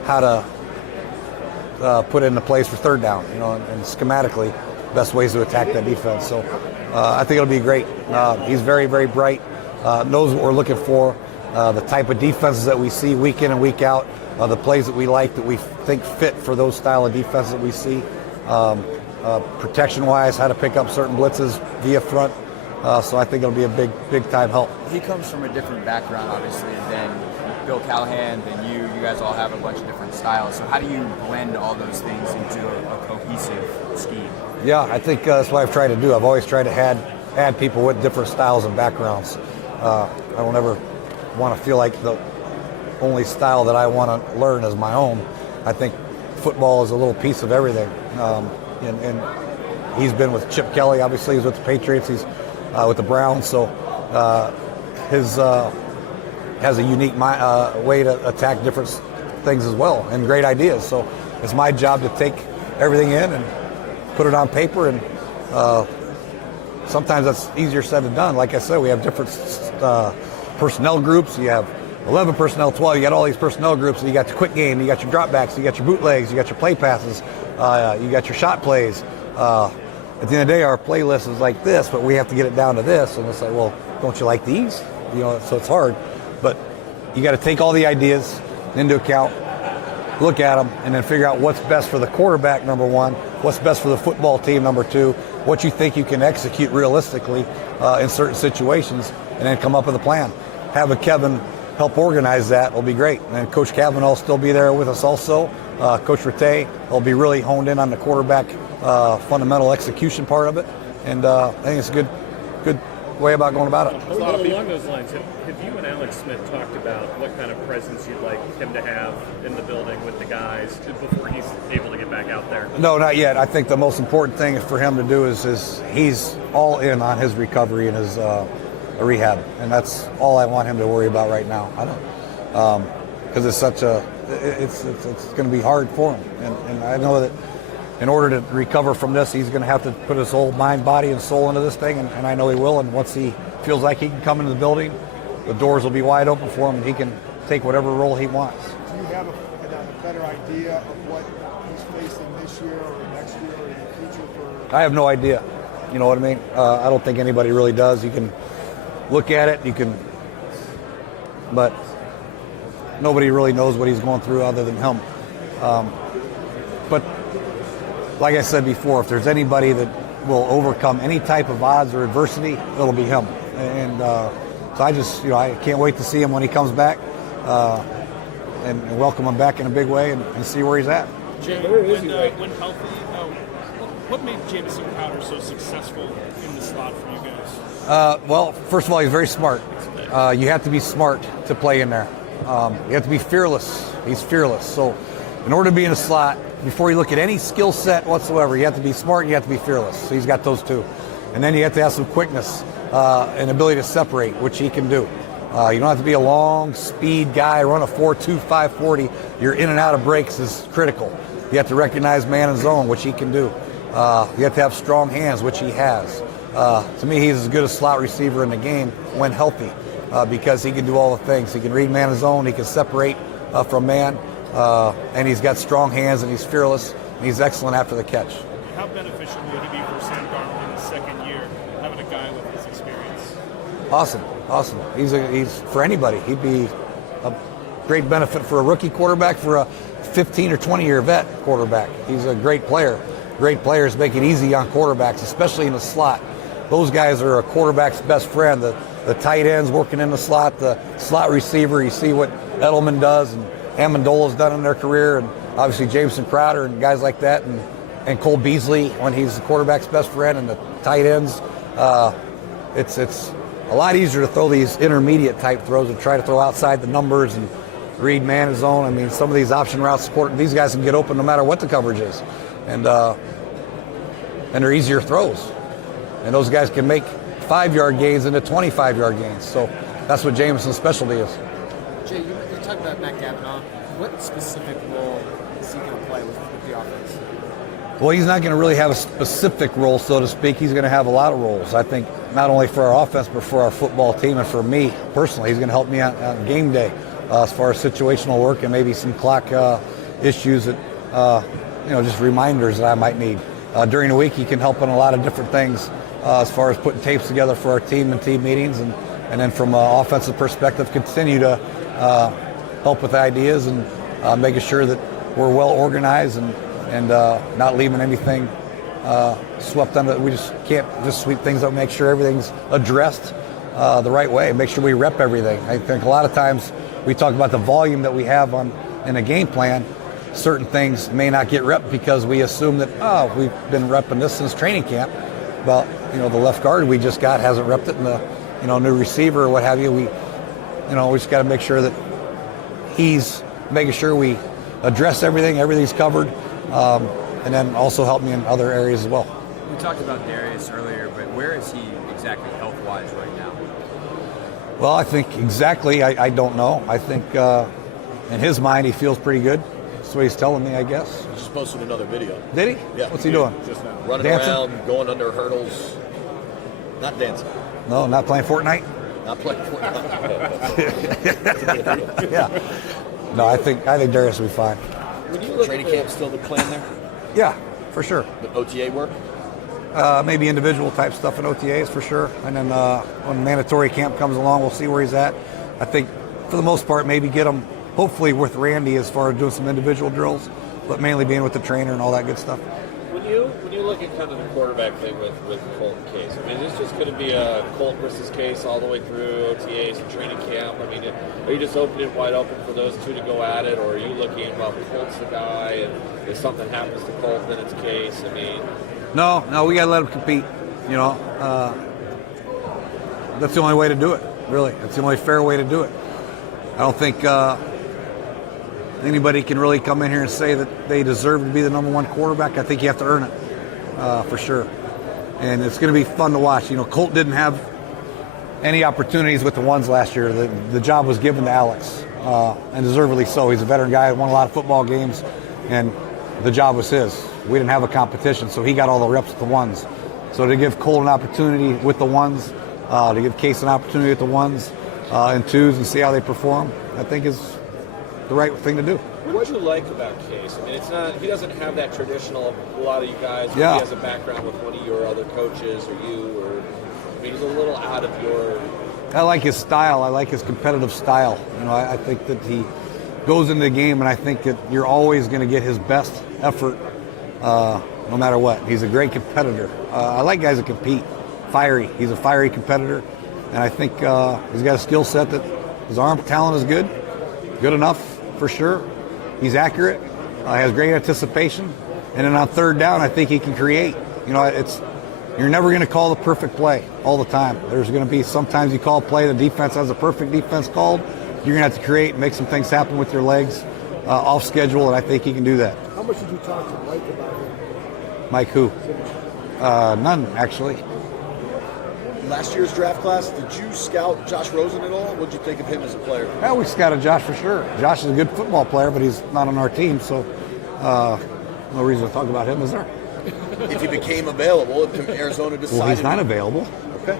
how to put it into place for third down, and schematically, best ways to attack that defense. So I think it'll be great. He's very, very bright, knows what we're looking for, the type of defenses that we see week in and week out, the plays that we like, that we think fit for those style of defenses that we see. Protection-wise, how to pick up certain blitzes via front. So I think it'll be a big-time help. He comes from a different background, obviously, than Bill Callahan, than you. You guys all have a bunch of different styles. So how do you blend all those things into a cohesive scheme? Yeah, I think that's what I've tried to do. I've always tried to add people with different styles and backgrounds. I don't ever want to feel like the only style that I want to learn is my own. I think football is a little piece of everything. And he's been with Chip Kelly. Obviously, he's with the Patriots. He's with the Browns. So his has a unique way to attack different things as well, and great ideas. So it's my job to take everything in and put it on paper, and sometimes that's easier said than done. Like I said, we have different personnel groups. You have 11 personnel, 12. You got all these personnel groups. And you got your quick game. You got your dropbacks. You got your bootlegs. You got your play passes. You got your shot plays. At the end of the day, our playlist is like this, but we have to get it down to this. And it's like, well, don't you like these? So it's hard. But you got to take all the ideas into account, look at them, and then figure out what's best for the quarterback, number one, what's best for the football team, number two, what you think you can execute realistically in certain situations, and then come up with a plan. Have a Kevin help organize that will be great. And then Coach Kavanaugh will still be there with us also. Coach Rattay will be really honed in on the quarterback fundamental execution part of it. And I think it's a good way about going about it. Along those lines, have you and Alex Smith talked about what kind of presence you'd like him to have in the building with the guys before he's able to get back out there? No, not yet. I think the most important thing for him to do is he's all in on his recovery and his rehab, and that's all I want him to worry about right now. I don't, because it's such it's going to be hard for him, and I know that in order to recover from this, he's going to have to put his whole mind, body, and soul into this thing, and I know he will. And once he feels like he can come into the building, the doors will be wide open for him, and he can take whatever role he wants. Do you have a better idea of what he's facing this year or next year or in the future for? I have no idea. You know what I mean? I don't think anybody really does. You can look at it, but nobody really knows what he's going through other than him. But like I said before, if there's anybody that will overcome any type of odds or adversity, it'll be him. And so I can't wait to see him when he comes back and welcome him back in a big way and see where he's at. Jay, when healthy, what made Jamison Crowder so successful in the slot for you guys? Well, first of all, he's very smart. You have to be smart to play in there. You have to be fearless. He's fearless. So in order to be in a slot, before you look at any skill set whatsoever, you have to be smart and you have to be fearless. So he's got those two. And then you have to have some quickness and ability to separate, which he can do. You don't have to be a long speed guy, run a 4.2, 5.40. Your in and out of breaks is critical. You have to recognize man and zone, which he can do. You have to have strong hands, which he has. To me, he's as good a slot receiver in the game when healthy because he can do all the things. He can read man and zone. He can separate from man. And he's got strong hands, and he's fearless, and he's excellent after the catch. How beneficial would he be for Sam Darnold in his second year, having a guy with his experience? Awesome. He's for anybody. He'd be a great benefit for a rookie quarterback, for a 15 or 20-year vet quarterback. He's a great player. Great players make it easy on quarterbacks, especially in the slot. Those guys are a quarterback's best friend. The tight ends working in the slot receiver. You see what Edelman does and Amendola's done in their career, and obviously Jamison Crowder and guys like that, and Cole Beasley when he's the quarterback's best friend, and the tight ends. It's a lot easier to throw these intermediate type throws and try to throw outside the numbers and read man and zone. I mean, some of these option routes, these guys can get open no matter what the coverage is, and they're easier throws, and those guys can make 5-yard gains into 25-yard gains. So that's what Jamison's specialty is. Jay, you talked about Matt Kavanaugh. What specific role is he going to play with the offense? Well, he's not going to really have a specific role, so to speak. He's going to have a lot of roles. I think not only for our offense, but for our football team and for me personally. He's going to help me on game day as far as situational work and maybe some clock issues that, just reminders that I might need. During the week, he can help in a lot of different things as far as putting tapes together for our team and team meetings, and then from an offensive perspective, continue to help with ideas and making sure that we're well organized and not leaving anything swept under. We just can't just sweep things up, make sure everything's addressed the right way, make sure we rep everything. I think a lot of times we talk about the volume that we have in a game plan. Certain things may not get rep because we assume that, we've been repping this since training camp. Well, the left guard we just got hasn't repped it, and the new receiver or what have you. We just got to make sure that he's making sure we address everything's covered, and then also help me in other areas as well. We talked about Darius earlier, but where is he exactly health-wise right now? Well, I think exactly, I don't know. I think in his mind he feels pretty good. That's what he's telling me, I guess. He just posted another video. Did he? Yeah. What's he doing? Just now. Running Dancing? around, going under hurdles. Not dancing. No, not playing Fortnite? Not playing Fortnite. Yeah. No, I think Darius will be fine. When you look Training at the- camp still the plan there? Yeah, for sure. The OTA work? Maybe individual type stuff in OTAs for sure. And then when mandatory camp comes along, we'll see where he's at. I think for the most part, maybe get him hopefully with Randy as far as doing some individual drills, but mainly being with the trainer and all that good stuff. When you look at kind of the quarterback thing with Colt and Case, I mean, is this just going to be a Colt versus Case all the way through OTAs and training camp? I mean, are you just opening it wide open for those two to go at it, or are you looking, well, Colt's the guy, and if something happens to Colt, then it's Case? I mean, No, we got to let him compete. You know, that's the only way to do it. Really, it's the only fair way to do it. I don't think anybody can really come in here and say that they deserve to be the number one quarterback. I think you have to earn it for sure. And it's going to be fun to watch. You know, Colt didn't have any opportunities with the ones last year. The job was given to Alex, and deservedly so. He's a veteran guy, won a lot of football games, and the job was his. We didn't have a competition, so he got all the reps with the ones. So to give Colt an opportunity with the ones, to give Case an opportunity with the ones and twos and see how they perform, I think is the right thing to do. what do you like about Case? I mean, it's not, he doesn't have that traditional, a lot of you guys, Yeah. he has a background with one of your other coaches or you, or, I mean, he's a little out of your... I like his style. I like his competitive style. You know, I think that he goes into the game, and I think that you're always going to get his best effort no matter what. He's a great competitor. I like guys that compete. Fiery. He's a fiery competitor, and I think he's got a skill set that his arm talent is good enough for sure. He's accurate, has great anticipation, and then on third down, I think he can create. You know, you're never going to call the perfect play all the time. There's going to be sometimes you call a play, the defense has a perfect defense called. You're going to have to create and make some things happen with your legs off schedule, and I think he can do that. How much did you talk to Mike about him? Mike who? None, actually. Last year's draft class, did you scout Josh Rosen at all? What did you think of him as a player? Yeah, we scouted Josh for sure. Josh is a good football player, but he's not on our team, so no reason to talk about him, is there? If he became available, if Arizona decided... Well, he's not available. Okay.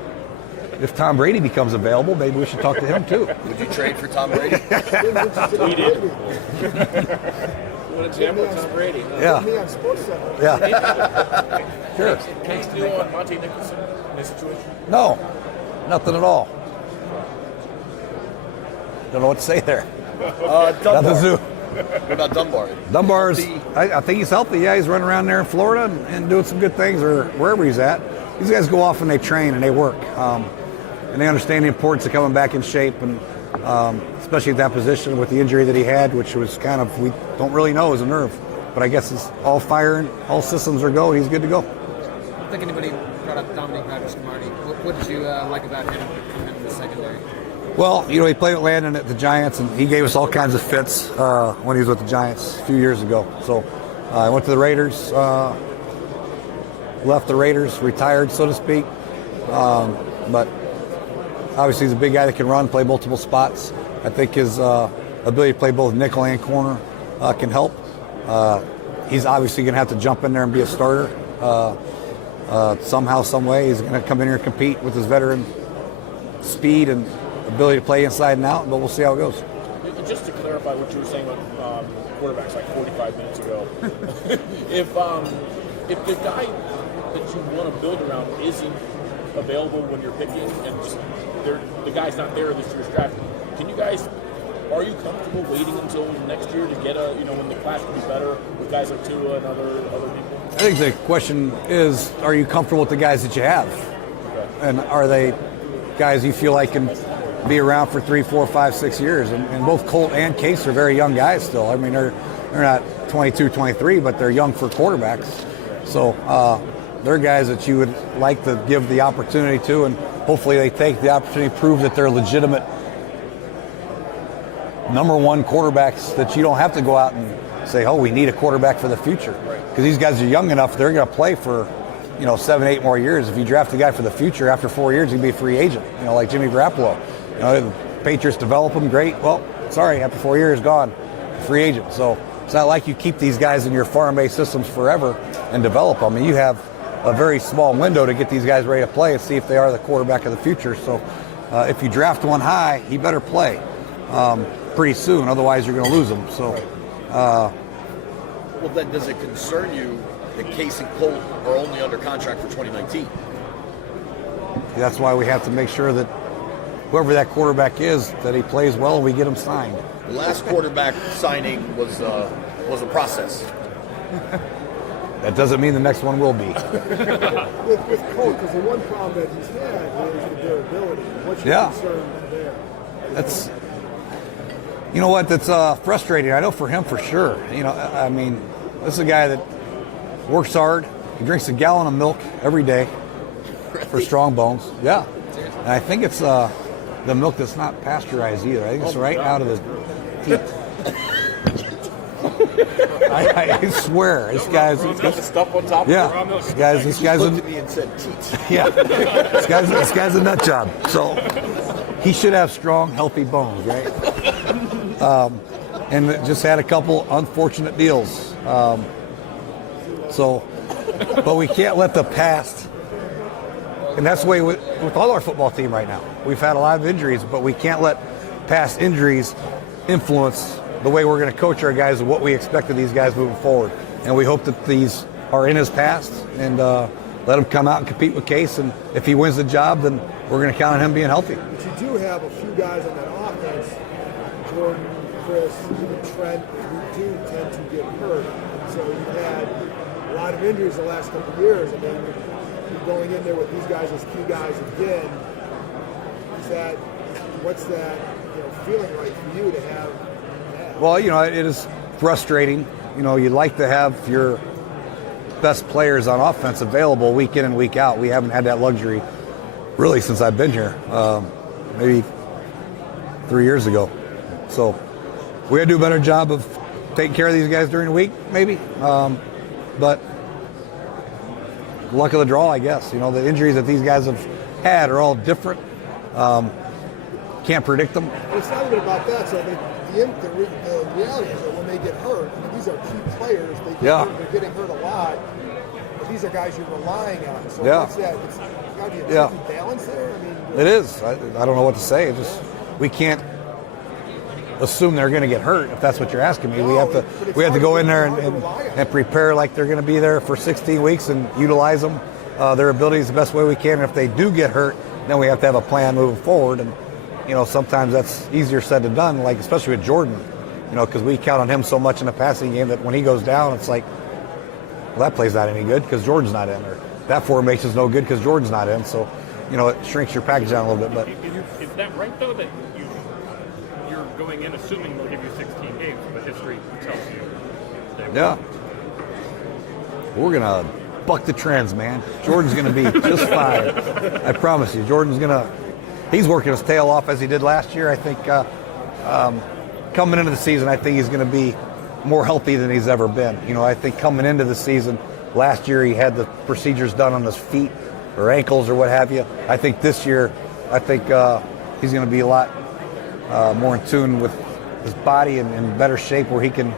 If Tom Brady becomes available, maybe we should talk to him too. Would you trade for Tom Brady? We did. You want to jam with Tom Brady? Huh? Yeah. Me on Sports Center. Yeah. Sure. Anything new on Monte Nicholson in this situation? No, nothing at all. Don't know what to say there. Dunbar. Nothing to do. What about Dunbar? Dunbar's, Healthy? I think he's healthy. Yeah, he's running around there in Florida and doing some good things, or wherever he's at. These guys go off and they train and they work, and they understand the importance of coming back in shape, and especially at that position with the injury that he had, which was kind of, we don't really know, is a nerve. But I guess it's all firing, all systems are go. He's good to go. I don't think anybody brought up Dominic Rodgers-Marty. What did you like about him coming in the secondary? Well, you know, he played with Landon at the Giants, and he gave us all kinds of fits when he was with the Giants a few years ago. So I went to the Raiders, left the Raiders, retired, so to speak. But obviously he's a big guy that can run, play multiple spots. I think his ability to play both nickel and corner can help. He's obviously going to have to jump in there and be a starter somehow, some way. He's going to come in here and compete with his veteran speed and ability to play inside and out, but we'll see how it goes. Just to clarify what you were saying about quarterbacks like 45 minutes ago, if the guy that you want to build around isn't available when you're picking, and just the guy's not there this year's draft, are you comfortable waiting until next year to get when the class will be better with guys like Tua and other people? I think the question is, are you comfortable with the guys that you have? Okay. And are they guys you feel like can be around for 3, 4, 5, 6 years? And both Colt and Case are very young guys still. I mean, they're not 22, 23, but they're young for quarterbacks. So they're guys that you would like to give the opportunity to, and hopefully they take the opportunity to prove that they're legitimate number one quarterbacks, that you don't have to go out and say, oh, we need a quarterback for the future. Because these guys are young enough, they're going to play for 7, 8 more years. If you draft a guy for the future, after 4 years, he'd be a free agent, like Jimmy Garoppolo. The Patriots develop him, great. Well, sorry, after 4 years, gone, free agent. So it's not like you keep these guys in your farm-based systems forever and develop them. And you have a very small window to get these guys ready to play and see if they are the quarterback of the future. So if you draft one high, he better play pretty soon. Otherwise, you're going to lose him. So, well, then does it concern you that Case and Colt are only under contract for 2019? That's why we have to make sure that whoever that quarterback is, that he plays well and we get him signed. The last quarterback signing was a process. That doesn't mean the next one will be. with Colt, because the one problem that he's had is the durability. What's your concern there? That's, you know what, that's frustrating. I know for him for sure. I mean, this is a guy that works hard. He drinks a gallon of milk every day for strong bones. Yeah. And I think it's the milk that's not pasteurized either. I think it's right out of the teat. I swear, this guy's got the stuff on top. Yeah, this guy's looked at me and said, "Teach." Yeah, this guy's a nut job. So he should have strong, healthy bones, right? And just had a couple unfortunate deals. But we can't let the past. And that's the way with all our football team right now. We've had a lot of injuries, but we can't let past injuries influence the way we're going to coach our guys and what we expect of these guys moving forward. And we hope that these are in his past and let him come out and compete with Case. And if he wins the job, then we're going to count on him being healthy. But you do have a few guys on that offense, Jordan, Chris, even Trent, who do tend to get hurt. And so you've had a lot of injuries the last couple of years. And then you're going in there with these guys as key guys again. What's that feeling like for you to have? Well, it is frustrating. You'd like to have your best players on offense available week in and week out. We haven't had that luxury really since I've been here, maybe 3 years ago. So we got to do a better job of taking care of these guys during the week, maybe. But luck of the draw, I guess. The injuries that these guys have had are all different. Can't predict them. But it's not even about that. So the reality is that when they get hurt, these are key players. They're getting hurt a lot. But these are guys you're relying on. So what's that? It's got to be a tricky balance there. It is. I don't know what to say. We can't assume they're going to get hurt if that's what you're asking me. No, we have to go in there and prepare like they're going to be there for 16 weeks and utilize them, their abilities the best way we can. And if they do get hurt, then we have to have a plan moving forward. And sometimes that's easier said than done, like especially with Jordan, because we count on him so much in the passing game that when he goes down, it's like, well, that play's not any good because Jordan's not in, or that formation's no good because Jordan's not in. So, it shrinks your package down a little bit. But is that right though, that you're going in assuming they'll give you 16 games, but history tells you they won't? Yeah, we're gonna buck the trends, man. Jordan's gonna be just fine. I promise you, he's working his tail off as he did last year. I think coming into the season, I think he's going to be more healthy than he's ever been. I think coming into the season, last year he had the procedures done on his feet or ankles or what have you. I think this year, he's going to be a lot more in tune with his body and in better shape where he can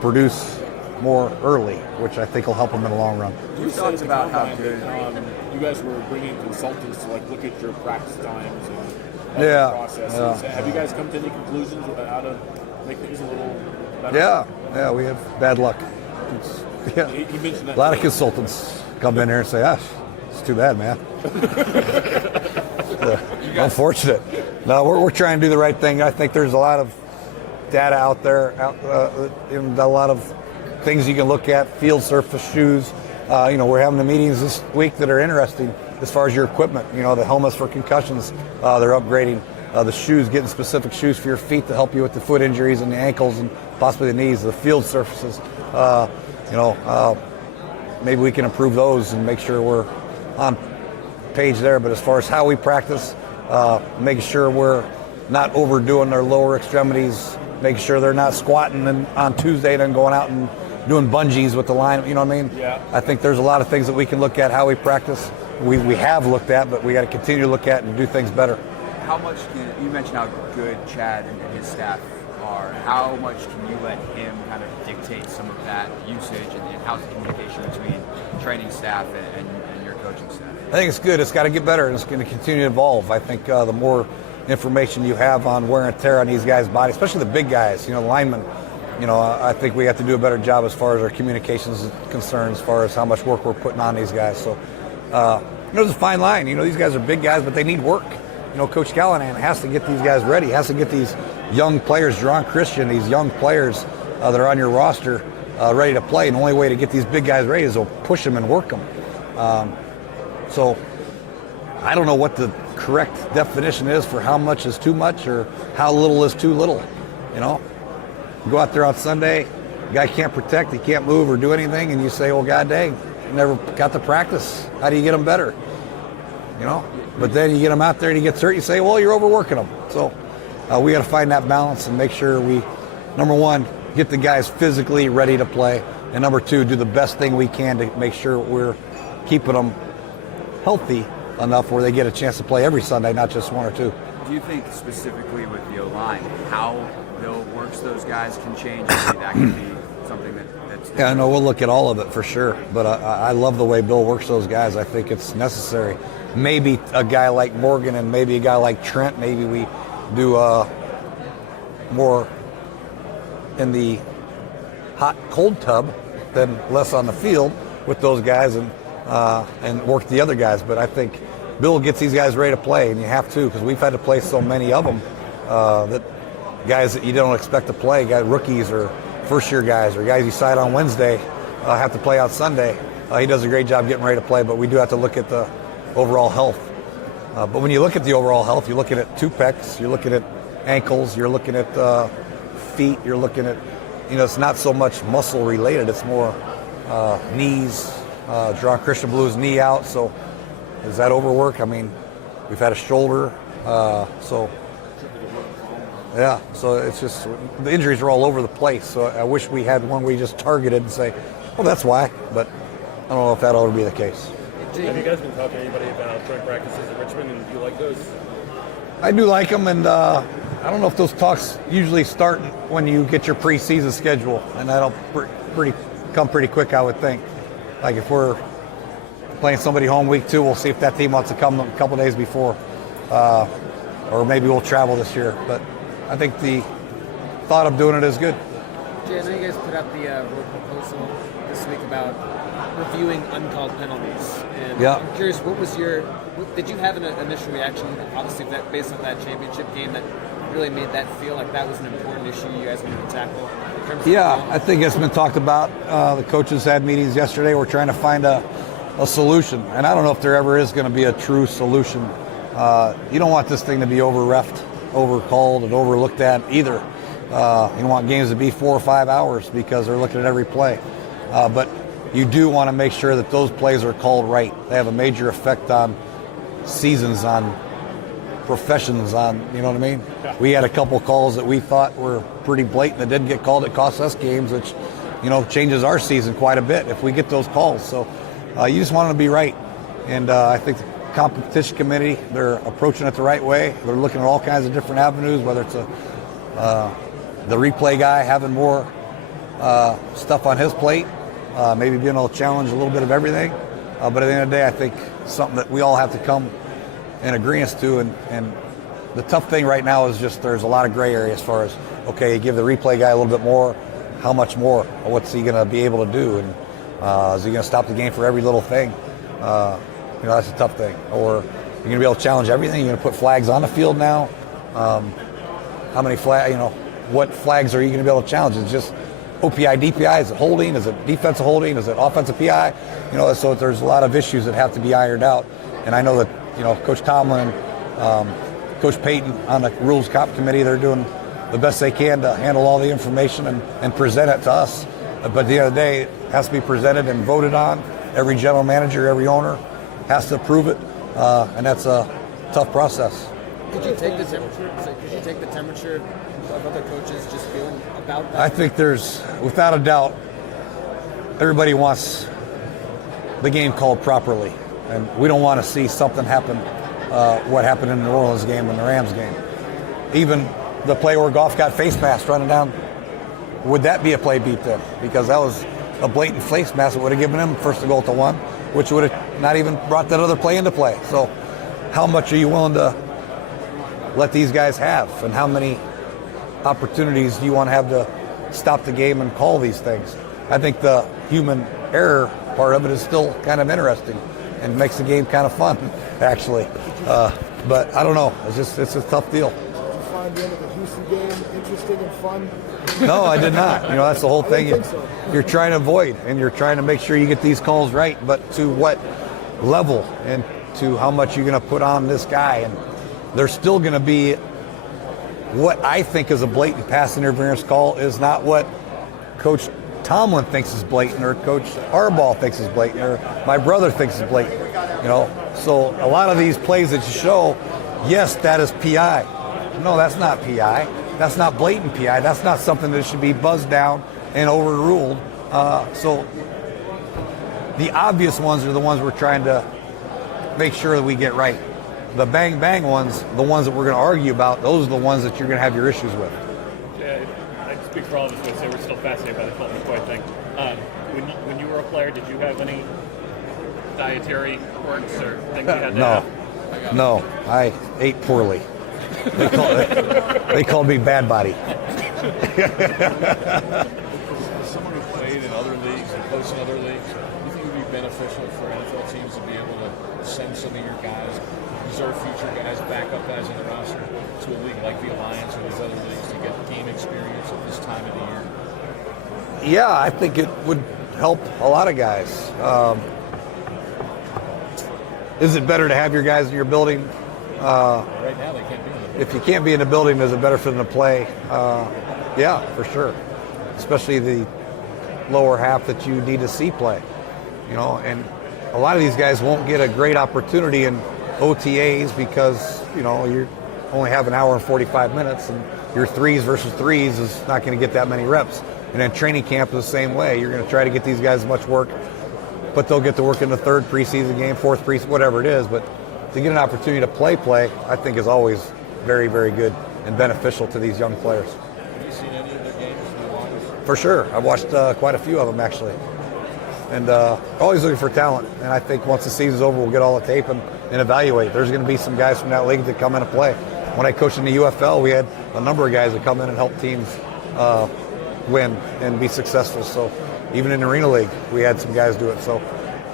produce more early, which I think will help him in the long run. You talked about how good you guys were bringing consultants to look at your practice times and processes. Yeah. Have you guys come to any conclusions about how to make things a little better? Yeah, we have bad luck. He mentioned that. A lot of consultants come in here and say, it's too bad, man. Unfortunate. No, we're trying to do the right thing. I think there's a lot of data out there, and a lot of things you can look at, field surface shoes. We're having the meetings this week that are interesting as far as your equipment. The helmets for concussions, they're upgrading. The shoes, getting specific shoes for your feet to help you with the foot injuries and the ankles and possibly the knees, the field surfaces. Maybe we can improve those and make sure we're on page there. But as far as how we practice, making sure we're not overdoing their lower extremities, making sure they're not squatting on Tuesday and then going out and doing bungees with the line. You know what I mean? Yeah. I think there's a lot of things that we can look at how we practice. We have looked at, but we got to continue to look at and do things better. How much you mentioned how good Chad and his staff are. How much can you let him kind of dictate some of that usage, and how's the communication between training staff and your coaching staff? I think it's good. It's got to get better, and it's going to continue to evolve. I think the more information you have on wear and tear on these guys' bodies, especially the big guys, the linemen, I think we have to do a better job as far as our communications is concerned, as far as how much work we're putting on these guys. So, there's a fine line. These guys are big guys, but they need work. Coach Callahan has to get these guys ready, has to get these young players, Jerron Christian, these young players that are on your roster ready to play. And the only way to get these big guys ready is to push them and work them. So I don't know what the correct definition is for how much is too much or how little is too little. Go out there on Sunday, the guy can't protect, he can't move or do anything, and you say, well, God dang, never got to practice. How do you get them better? But then you get them out there and he gets hurt, you say, well, you're overworking them. So we got to find that balance and make sure we, number one, get the guys physically ready to play, and number two, do the best thing we can to make sure we're keeping them healthy enough where they get a chance to play every Sunday, not just one or two. Do you think specifically with the O-line, how Bill works those guys can change? Maybe that could be something that's Yeah, I know we'll look at all of it for sure, but I love the way Bill works those guys. I think it's necessary. Maybe a guy like Morgan and maybe a guy like Trent, maybe we do more in the hot, cold tub than less on the field with those guys and work the other guys. But I think Bill gets these guys ready to play, and you have to, because we've had to play so many of them that guys that you don't expect to play, guys, rookies or first-year guys or guys you signed on Wednesday have to play out Sunday. He does a great job getting ready to play, but we do have to look at the overall health. But when you look at the overall health, you're looking at two pecs, you're looking at ankles, you're looking at feet, you're looking at, it's not so much muscle related, it's more knees. Jerron Christian blew his knee out, so is that overwork? I mean, we've had a shoulder, so it's just, the injuries are all over the place. So I wish we had one we just targeted and say, well, that's why, but I don't know if that ought to be the case. Have you guys been talking to anybody about joint practices at Richmond, and do you like those? I do like them, and I don't know if those talks usually start when you get your preseason schedule, and that'll come pretty quick, I would think. Like if we're playing somebody home week 2, we'll see if that team wants to come a couple days before, or maybe we'll travel this year. But I think the thought of doing it is good. Jay, I know you guys put out the road proposal this week about reviewing uncalled penalties. And Yeah. I'm curious, did you have an initial reaction, obviously, based on that championship game, that really made that feel like that was an important issue you guys wanted to tackle? In terms of I think it's been talked about. The coaches had meetings yesterday. We're trying to find a solution, and I don't know if there ever is going to be a true solution. You don't want this thing to be over-reffed, over-called, and overlooked at either. You don't want games to be 4 or 5 hours because they're looking at every play. But you do want to make sure that those plays are called right. They have a major effect on seasons, on professions, on, you know what I mean? Yeah. We had a couple calls that we thought were pretty blatant that didn't get called. It cost us games, which, changes our season quite a bit if we get those calls. So you just want it to be right. And I think the competition committee, they're approaching it the right way. They're looking at all kinds of different avenues, whether it's the replay guy having more stuff on his plate, maybe being able to challenge a little bit of everything. But at the end of the day, I think something that we all have to come in agreement to. And the tough thing right now is just there's a lot of gray area as far as, okay, you give the replay guy a little bit more, how much more? What's he going to be able to do? And is he going to stop the game for every little thing? That's a tough thing. Or you're going to be able to challenge everything. You're going to put flags on the field now. How many flags, what flags are you going to be able to challenge? Is it just OPI, DPI? Is it holding? Is it defensive holding? Is it offensive PI? So there's a lot of issues that have to be ironed out. And I know that, Coach Tomlin and Coach Payton on the Rules Comp Committee, they're doing the best they can to handle all the information and present it to us. But at the end of the day, it has to be presented and voted on. Every general manager, every owner has to approve it. And that's a tough process. Could you take the temperature of other coaches just feeling about that? I think there's, without a doubt, everybody wants the game called properly, and we don't want to see something happen, what happened in the New Orleans game and the Rams game. Even the play where Goff got face masked running down, would that be a play beat then? Because that was a blatant face mask that would have given him first and goal to 1, which would have not even brought that other play into play. So how much are you willing to let these guys have, and how many opportunities do you want to have to stop the game and call these things? I think the human error part of it is still kind of interesting and makes the game kind of fun, actually. But I don't know. It's a tough deal. Did you find the end of the Houston game interesting and fun? No, I did not. That's the whole thing. I didn't think so. You're trying to avoid, and you're trying to make sure you get these calls right, but to what level and to how much you're going to put on this guy. And there's still going to be what I think is a blatant pass interference call is not what Coach Tomlin thinks is blatant, or Coach Harbaugh thinks is blatant, or my brother thinks is blatant. So a lot of these plays that you show, yes, that is PI. No, that's not PI. That's not blatant PI. That's not something that should be buzzed down and overruled. So the obvious ones are the ones we're trying to make sure that we get right. The bang bang ones, the ones that we're going to argue about, those are the ones that you're going to have your issues with. Yeah, I speak for all of us when I say we're still fascinated by the Colt McCoy thing. When you were a player, did you have any dietary quirks or things you had to have? No, I ate poorly. They called me bad body. Someone who played in other leagues and coached in other leagues, do you think it would be beneficial for NFL teams to be able to send some of your guys, reserve future guys, backup guys in the roster to a league like the Alliance or these other leagues to get game experience at this time of the year? Yeah, I think it would help a lot of guys. Is it better to have your guys in your building? Right now, they can't be in the building. If you can't be in the building, is it better for them to play? Yeah, for sure. Especially the lower half that you need to see play. And a lot of these guys won't get a great opportunity in OTAs because, you only have an hour and 45 minutes, and your threes versus threes is not going to get that many reps. And then training camp is the same way. You're going to try to get these guys as much work, but they'll get to work in the third preseason game, fourth preseason, whatever it is. But to get an opportunity to play, I think is always very, very good and beneficial to these young players. Have you seen any of their games in the Lions? For sure. I've watched quite a few of them, actually. And always looking for talent. And I think once the season's over, we'll get all the tape and evaluate. There's going to be some guys from that league that come in and play. When I coached in the UFL, we had a number of guys that come in and help teams win and be successful. So even in the Arena League, we had some guys do it. So,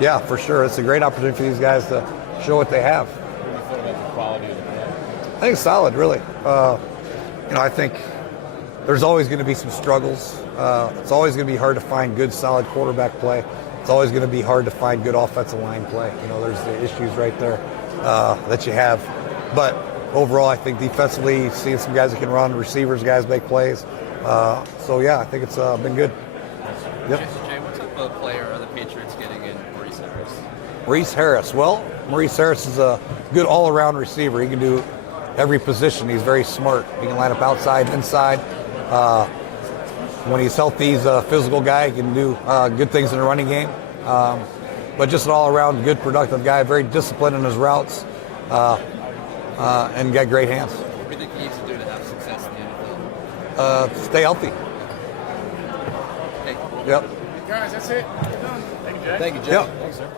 yeah, for sure. It's a great opportunity for these guys to show what they have. What do you feel about the quality of the play? I think it's solid, really. I think there's always going to be some struggles. It's always going to be hard to find good, solid quarterback play. It's always going to be hard to find good offensive line play. There's the issues right there that you have. But overall, I think defensively, seeing some guys that can run, receivers, guys make plays. So, yeah, I think it's been good. Yep. Jay, what type of player are the Patriots getting in Maurice Harris? Maurice Harris. Well, Maurice Harris is a good all-around receiver. He can do every position. He's very smart. He can line up outside, inside. When he's healthy, he's a physical guy. He can do good things in the running game. But just an all-around good, productive guy. Very disciplined in his routes and got great hands. What do you think he needs to do to have success in the NFL? Stay healthy. Okay. Yep. Guys, that's it. We're done. Thank you, Jay. Thank you, Jay. Yep. Thanks, sir.